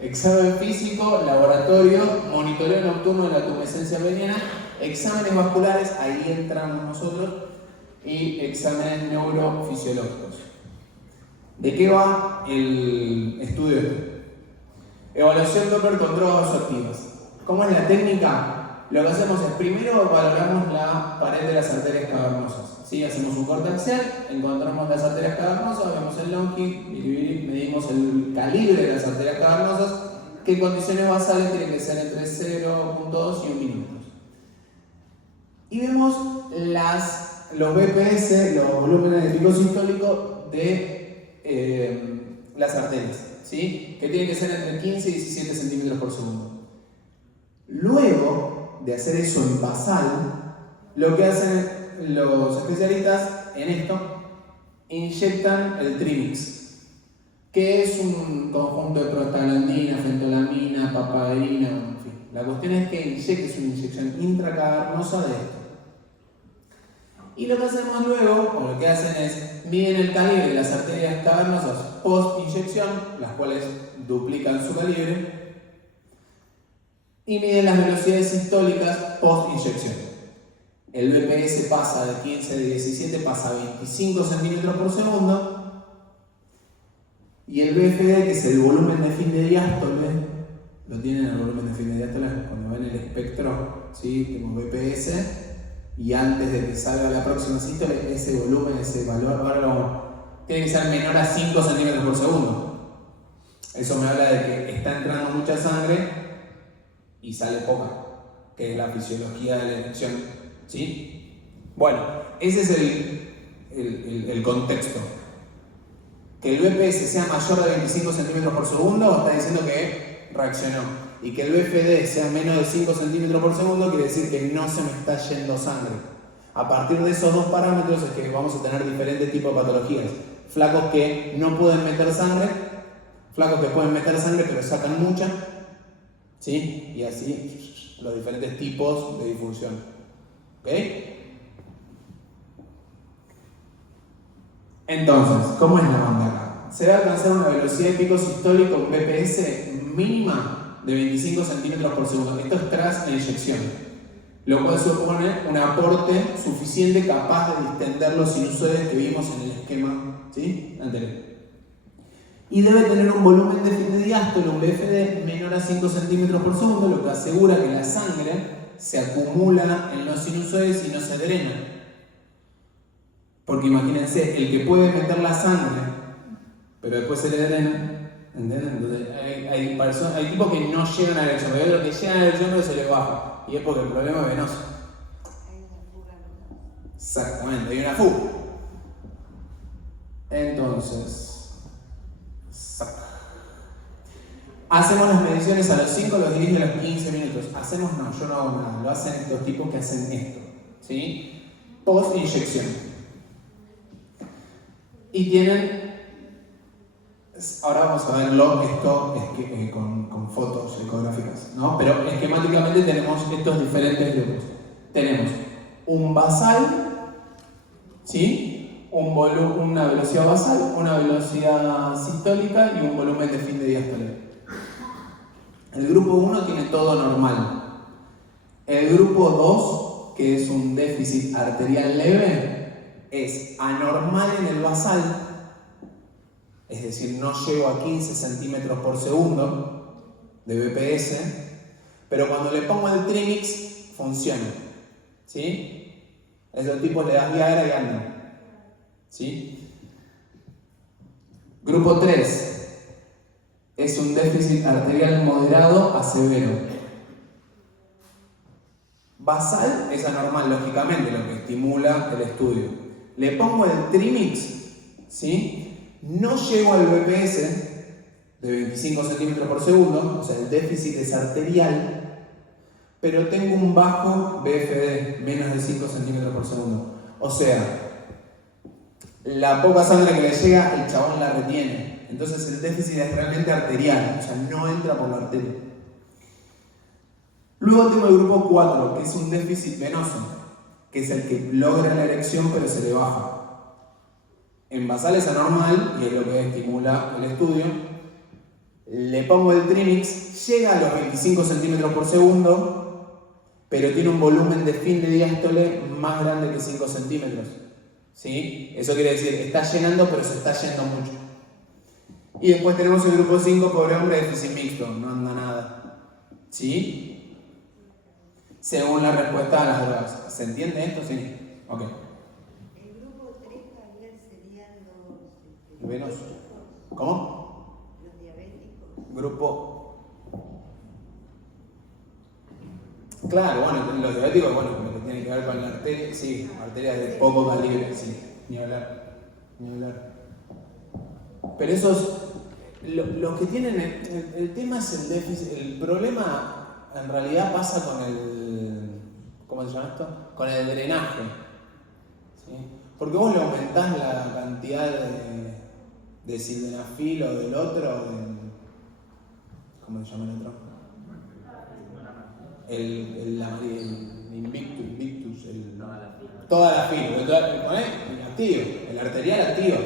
Examen físico, laboratorio, monitoreo nocturno de la tumescencia veniana, exámenes vasculares, ahí entramos nosotros, y exámenes neurofisiológicos. ¿De qué va el estudio este? Evaluación Doppler con drogas activas. ¿Cómo es la técnica? Lo que hacemos es primero valoramos la pared de las arterias cavernosas. ¿Sí? Hacemos un corte axial, encontramos las arterias cavernosas, vemos el longi, medimos el calibre de las arterias cavernosas, que en condiciones basales tienen que ser entre 0.2 y 1 minuto. Y vemos los BPS, los volúmenes de pico sistólico de las arterias, ¿sí? Que tienen que ser entre 15 y 17 centímetros por segundo. Luego de hacer eso en basal, lo que hacen los especialistas en esto, inyectan el Trimix, que es un conjunto de prostaglandina, fentolamina, papaverina, en fin. La cuestión es que inyectes una inyección intracavernosa de esto. Y lo que hacemos luego, o lo que hacen es, miden el calibre de las arterias cavernosas post-inyección, las cuales duplican su calibre, y miden las velocidades sistólicas post-inyección. El BPS pasa de 15 de 17, pasa a 25 centímetros por segundo, y el BFD, que es el volumen de fin de diástole, lo tienen el volumen de fin de diástole cuando ven el espectro, ¿sí? Tengo BPS, y antes de que salga la próxima sístole, ese volumen, ese valor, ahora tiene que ser menor a 5 centímetros por segundo. Eso me habla de que está entrando mucha sangre y sale poca, que es la fisiología de la elección, ¿sí? Bueno, ese es el contexto. Que el BPS sea mayor de 25 centímetros por segundo está diciendo que reaccionó. Y que el BFD sea menos de 5 centímetros por segundo quiere decir que no se me está yendo sangre. A partir de esos dos parámetros es que vamos a tener diferentes tipos de patologías. Flacos que no pueden meter sangre, flacos que pueden meter sangre pero sacan mucha, ¿sí? Y así los diferentes tipos de difusión. ¿Ok? Entonces, ¿cómo es la banda acá? Se va a alcanzar una velocidad de pico sistólico en BPS mínima de 25 centímetros por segundo. Esto es tras la inyección, lo cual supone un aporte suficiente capaz de distender los sinusoides que vimos en el esquema, ¿sí? Anterior. Y debe tener un volumen de fin de diástole, un BFD menor a 5 centímetros por segundo, lo que asegura que la sangre se acumula en los sinusoides y no se drena. Porque imagínense, el que puede meter la sangre, pero después se le drena, ¿entienden? Entonces, hay tipos que no llegan a la elección, pero los que llegan a la elección pero se les baja. Y es porque el problema es venoso. Hay una fuga venosa. Exactamente, hay una fuga. Entonces, hacemos las mediciones a los 5, los 10 y a los 15 minutos. Hacemos no, yo no hago nada, lo hacen estos tipos que hacen esto, ¿sí? Post-inyección. Y tienen, ahora vamos a verlo esto con fotos ecográficas, ¿no? Pero esquemáticamente tenemos estos diferentes grupos. Tenemos un basal, ¿sí? Una velocidad basal, una velocidad sistólica y un volumen de fin de diástole. El grupo 1 tiene todo normal. El grupo 2, que es un déficit arterial leve, es anormal en el basal, es decir, no llego a 15 centímetros por segundo de BPS, pero cuando le pongo el Trimix funciona, ¿sí? A esos tipos le das Viagra y andan, ¿sí? Grupo 3 es un déficit arterial moderado a severo. Basal es anormal, lógicamente, lo que estimula el estudio. Le pongo el trimix, ¿sí? No llego al BPS de 25 centímetros por segundo, o sea, el déficit es arterial, pero tengo un bajo BFD, menos de 5 centímetros por segundo. O sea, la poca sangre que le llega, el chabón la retiene. Entonces el déficit es realmente arterial, o sea, no entra por la arteria. Luego tengo el grupo 4, que es un déficit venoso, que es el que logra la erección pero se le baja. En basal es anormal y es lo que estimula el estudio. Le pongo el trimix, llega a los 25 centímetros por segundo, pero tiene un volumen de fin de diástole más grande que 5 centímetros. ¿Sí? Eso quiere decir, está llenando pero se está yendo mucho. Y después tenemos el grupo 5, pobre hombre, déficit mixto, no anda nada. ¿Sí? Según la respuesta a las drogas. ¿Se entiende esto? Sí. Ok. El grupo 3 Javier serían los Venosos. diabéticos. ¿Cómo? Los diabéticos. Grupo. Claro, bueno, los diabéticos, bueno, lo que tiene que ver con la arteria, sí, arterias de poco calibre, sí, ni hablar, ni hablar. Pero esos, los que tienen, el tema es el déficit, el problema en realidad pasa con el, ¿cómo se llama esto? Con el drenaje, ¿sí? Porque vos le aumentás la cantidad de sildenafil o del otro, ¿cómo se llama el otro? El Invictus, toda la fila, el activo, el arterial activo.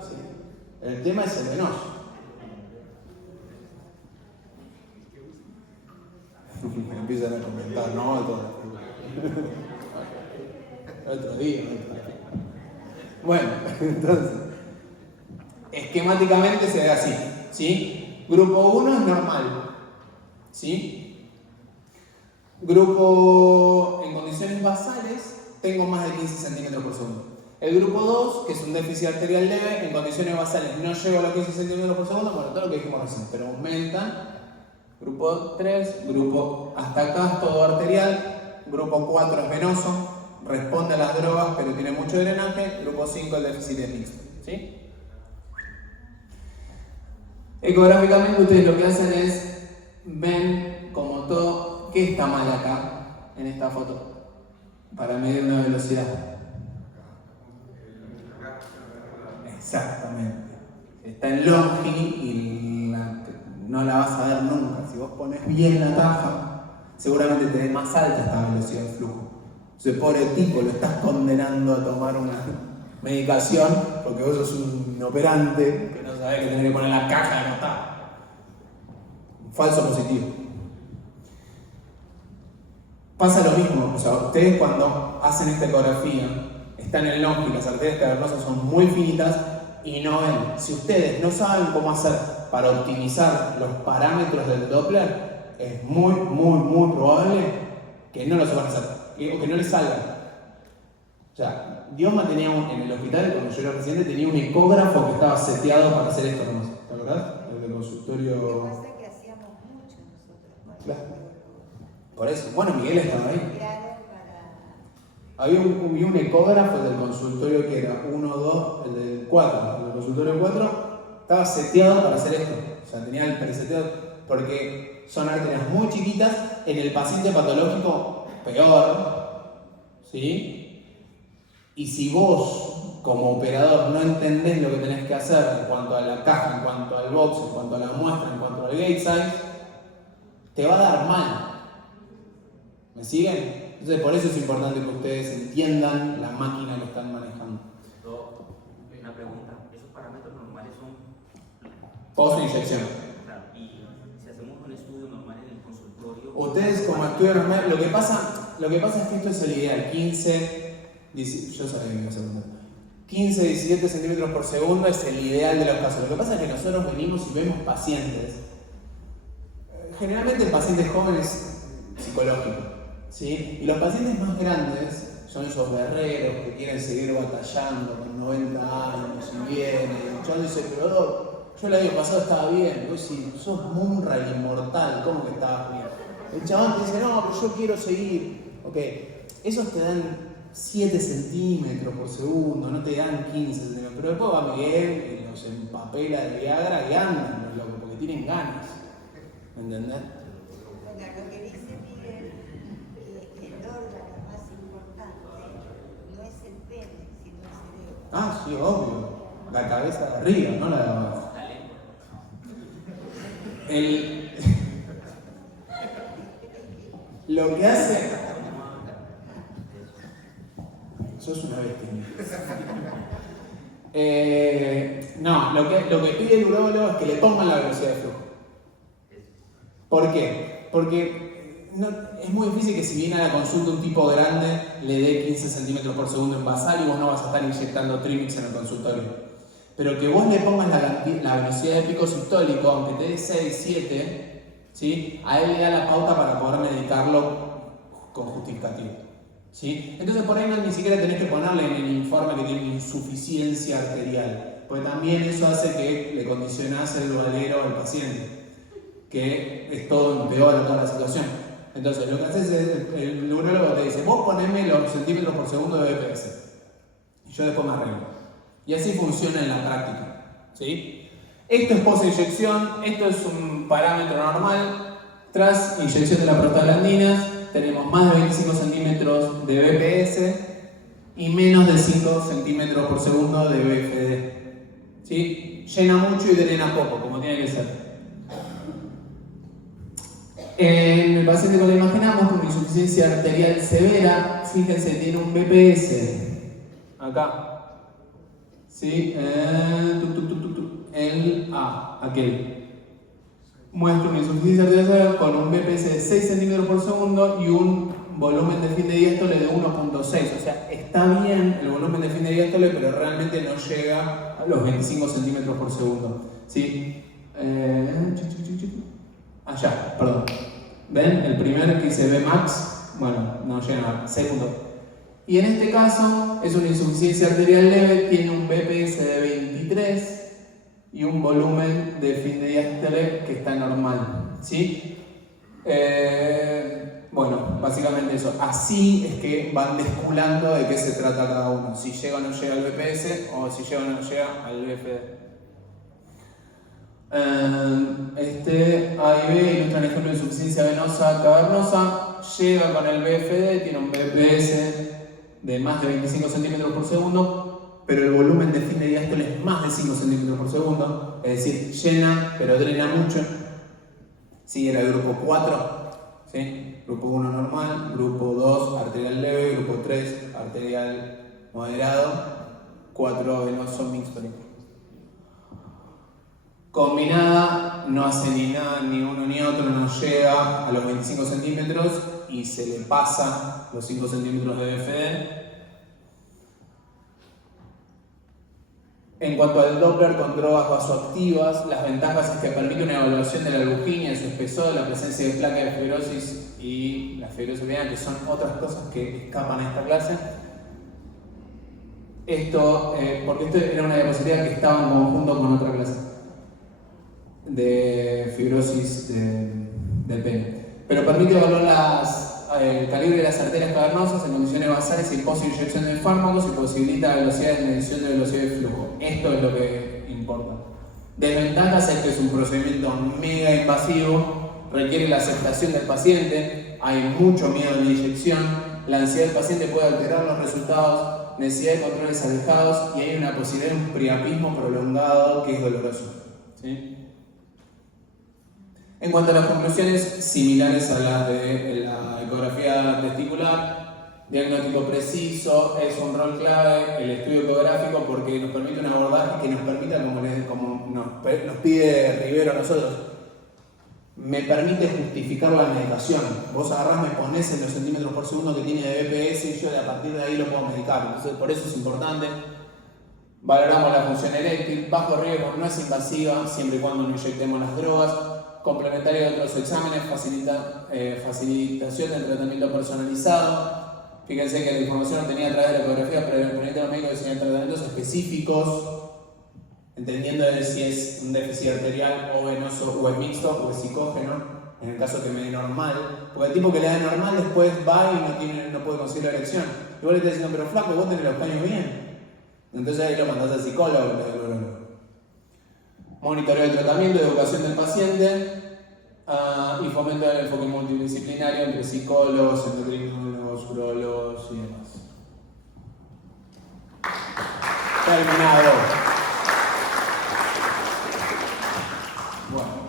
¿Sí? El tema es el venoso. Me empiezan a comentar, no, otro día. Bueno, entonces, esquemáticamente se ve así, ¿sí? Grupo 1 es normal, ¿sí? Grupo en condiciones basales, tengo más de 15 centímetros por segundo. El grupo 2, que es un déficit arterial leve, en condiciones basales no llego a los 15 centímetros por segundo, bueno, todo lo que dijimos recién, pero aumentan. Grupo 3, grupo hasta acá es todo arterial. Grupo 4 es venoso, responde a las drogas, pero tiene mucho drenaje. Grupo 5, el déficit es mixto, ¿sí? Ecográficamente ustedes lo que hacen es, ven como todo. ¿Qué está mal acá, en esta foto? Para medir una velocidad. Exactamente. Está en longi y no la vas a ver nunca. Si vos pones bien la taja, seguramente te dé más alta esta velocidad de flujo. Ese pobre tipo lo estás condenando a tomar una medicación porque vos sos un operante que no sabés que tenés que poner la caja de no está. Un falso positivo. Pasa lo mismo, o sea, ustedes cuando hacen esta ecografía están en longi, las arterias cavernosas son muy finitas y no ven. Si ustedes no saben cómo hacer para optimizar los parámetros del Doppler, es muy probable que no lo sepan hacer, o que no les salga. O sea, Diosma tenía en el hospital, cuando yo era residente, tenía un ecógrafo que estaba seteado para hacer esto nomás. ¿Te acordás? El del consultorio. Lo que pasa es que hacíamos mucho nosotros. Claro. Por eso, bueno, Miguel estaba ahí. Claro, Había un ecógrafo del consultorio que era 1, 2, el del 4. El del consultorio 4 estaba seteado para hacer esto. O sea, tenía el preseteado porque son arterias muy chiquitas. En el paciente patológico, peor. ¿Sí? Y si vos, como operador, no entendés lo que tenés que hacer en cuanto a la caja, en cuanto al box, en cuanto a la muestra, en cuanto al gate size, te va a dar mal. ¿Me siguen? Entonces por eso es importante que ustedes entiendan la máquina que están manejando. Una pregunta, ¿esos parámetros normales son Post-inyección. Claro, y si hacemos un estudio normal en el consultorio? Ustedes como estudio normal, lo que pasa es que esto es el ideal, 15, 17 centímetros por segundo es el ideal de los casos. Lo que pasa es que nosotros venimos y vemos pacientes, generalmente pacientes jóvenes psicológicos. ¿Sí? Y los pacientes más grandes son esos guerreros que quieren seguir batallando con 90 años y vienen. Y yo dice, pero yo el año pasado estaba bien. Vos si sos Munra el inmortal, ¿cómo que estabas bien? El chabón te dice, no, pero yo quiero seguir. Ok, esos te dan 7 centímetros por segundo, no te dan 15 centímetros. Pero después va Miguel y los empapela de Viagra y andan los locos porque tienen ganas. ¿Me entendés? Bueno, lo que dice Miguel, que el órgano más importante no es el pene, sino el cerebro. Ah, sí, obvio. La cabeza de arriba, no la de abajo. Lo que hace. Sos una bestia. No, lo que pide el urólogo es que le pongan la velocidad de flujo. ¿Por qué? Porque es muy difícil que si viene a la consulta un tipo grande le dé 15 centímetros por segundo en basal y vos no vas a estar inyectando trimix en el consultorio. Pero que vos le pongas la velocidad de pico sistólico, aunque te dé 6, 7, ¿sí? A él le da la pauta para poder medicarlo con justificativo. ¿Sí? Entonces por ahí ni siquiera tenés que ponerle en el informe que tiene insuficiencia arterial, porque también eso hace que le condicionás el valero al paciente, que es todo empeora toda la situación. Entonces lo que haces es, el neurólogo te dice, vos poneme los centímetros por segundo de BPS, y yo después me arreglo. Y así funciona en la práctica. ¿Sí? Esto es post-inyección, esto es un parámetro normal. Tras inyección de la prostaglandinas, tenemos más de 25 centímetros de BPS y menos de 5 centímetros por segundo de BFD. ¿Sí? Llena mucho y drena poco, como tiene que ser. En el paciente que lo imaginamos con insuficiencia arterial severa, fíjense, tiene un BPS acá. ¿Sí? El A, aquel. Muestra una insuficiencia arterial con un BPS de 6 centímetros por segundo y un volumen de fin de diástole de 1.6. O sea, está bien el volumen de fin de diástole, pero realmente no llega a los 25 centímetros por segundo. ¿Sí? Allá, perdón. ¿Ven? El primero que dice B max, bueno, no llega a 6. Y en este caso es una insuficiencia arterial leve, tiene un BPS de 23 y un volumen de fin de diástole que está normal. ¿Sí? Bueno, básicamente eso. Así es que van desculando de qué se trata cada uno. Si llega o no llega al BPS o si llega o no llega al BFD. A y B ilustra el ejemplo de insuficiencia venosa cavernosa. Llega con el BFD, tiene un BPS de más de 25 centímetros por segundo, pero el volumen de fin de diástole es más de 5 centímetros por segundo, es decir, llena, pero drena mucho. Sí, era el grupo 4, ¿sí? Grupo 1 normal, grupo 2 arterial leve, grupo 3 arterial moderado, 4 venoso mixto. Combinada no hace ni nada, ni uno ni otro, no llega a los 25 centímetros y se le pasa los 5 centímetros de BFD. En cuanto al Doppler con drogas vasoactivas, las ventajas es que permite una evaluación de la leuquimia, de su espesor, la presencia de placa de fibrosis y la fibrosis vena, que son otras cosas que escapan a esta clase. Porque esto era una diapositiva que estaba en conjunto con otra clase de fibrosis del pene. Pero permite evaluar el calibre de las arterias cavernosas en condiciones basales y post-inyección de fármacos y posibilita la velocidad de medición de velocidad de flujo. Esto es lo que importa. Desventajas es que es un procedimiento mega invasivo, requiere la aceptación del paciente, hay mucho miedo de la inyección, la ansiedad del paciente puede alterar los resultados, necesidad de controles alejados y hay una posibilidad de un priapismo prolongado que es doloroso. ¿Sí? En cuanto a las conclusiones, similares a las de la ecografía testicular, diagnóstico preciso, es un rol clave el estudio ecográfico porque nos permite un abordaje que nos permita, como nos pide Rivero a nosotros, me permite justificar la medicación. Vos agarrás, me ponés en los centímetros por segundo que tiene de BPS y yo a partir de ahí lo puedo medicar. Entonces, por eso es importante. Valoramos la función eréctil, bajo riesgo, no es invasiva, siempre y cuando no inyectemos las drogas. Complementario de otros exámenes, facilitación del tratamiento personalizado. Fíjense que la información obtenida a través de la ecografía permite a los médicos diseñar tratamientos específicos, entendiendo si es un déficit arterial o venoso o es mixto o es psicógeno. en el caso que me dé normal, porque el tipo que le da normal después va y no puede conseguir la erección. Y vos le estás diciendo, pero flaco, vos tenés los caños bien. Entonces ahí lo mandás al psicólogo. Monitoreo del tratamiento, educación del paciente y fomento del enfoque multidisciplinario entre psicólogos, endocrinólogos, urólogos y demás. Terminado. Bueno.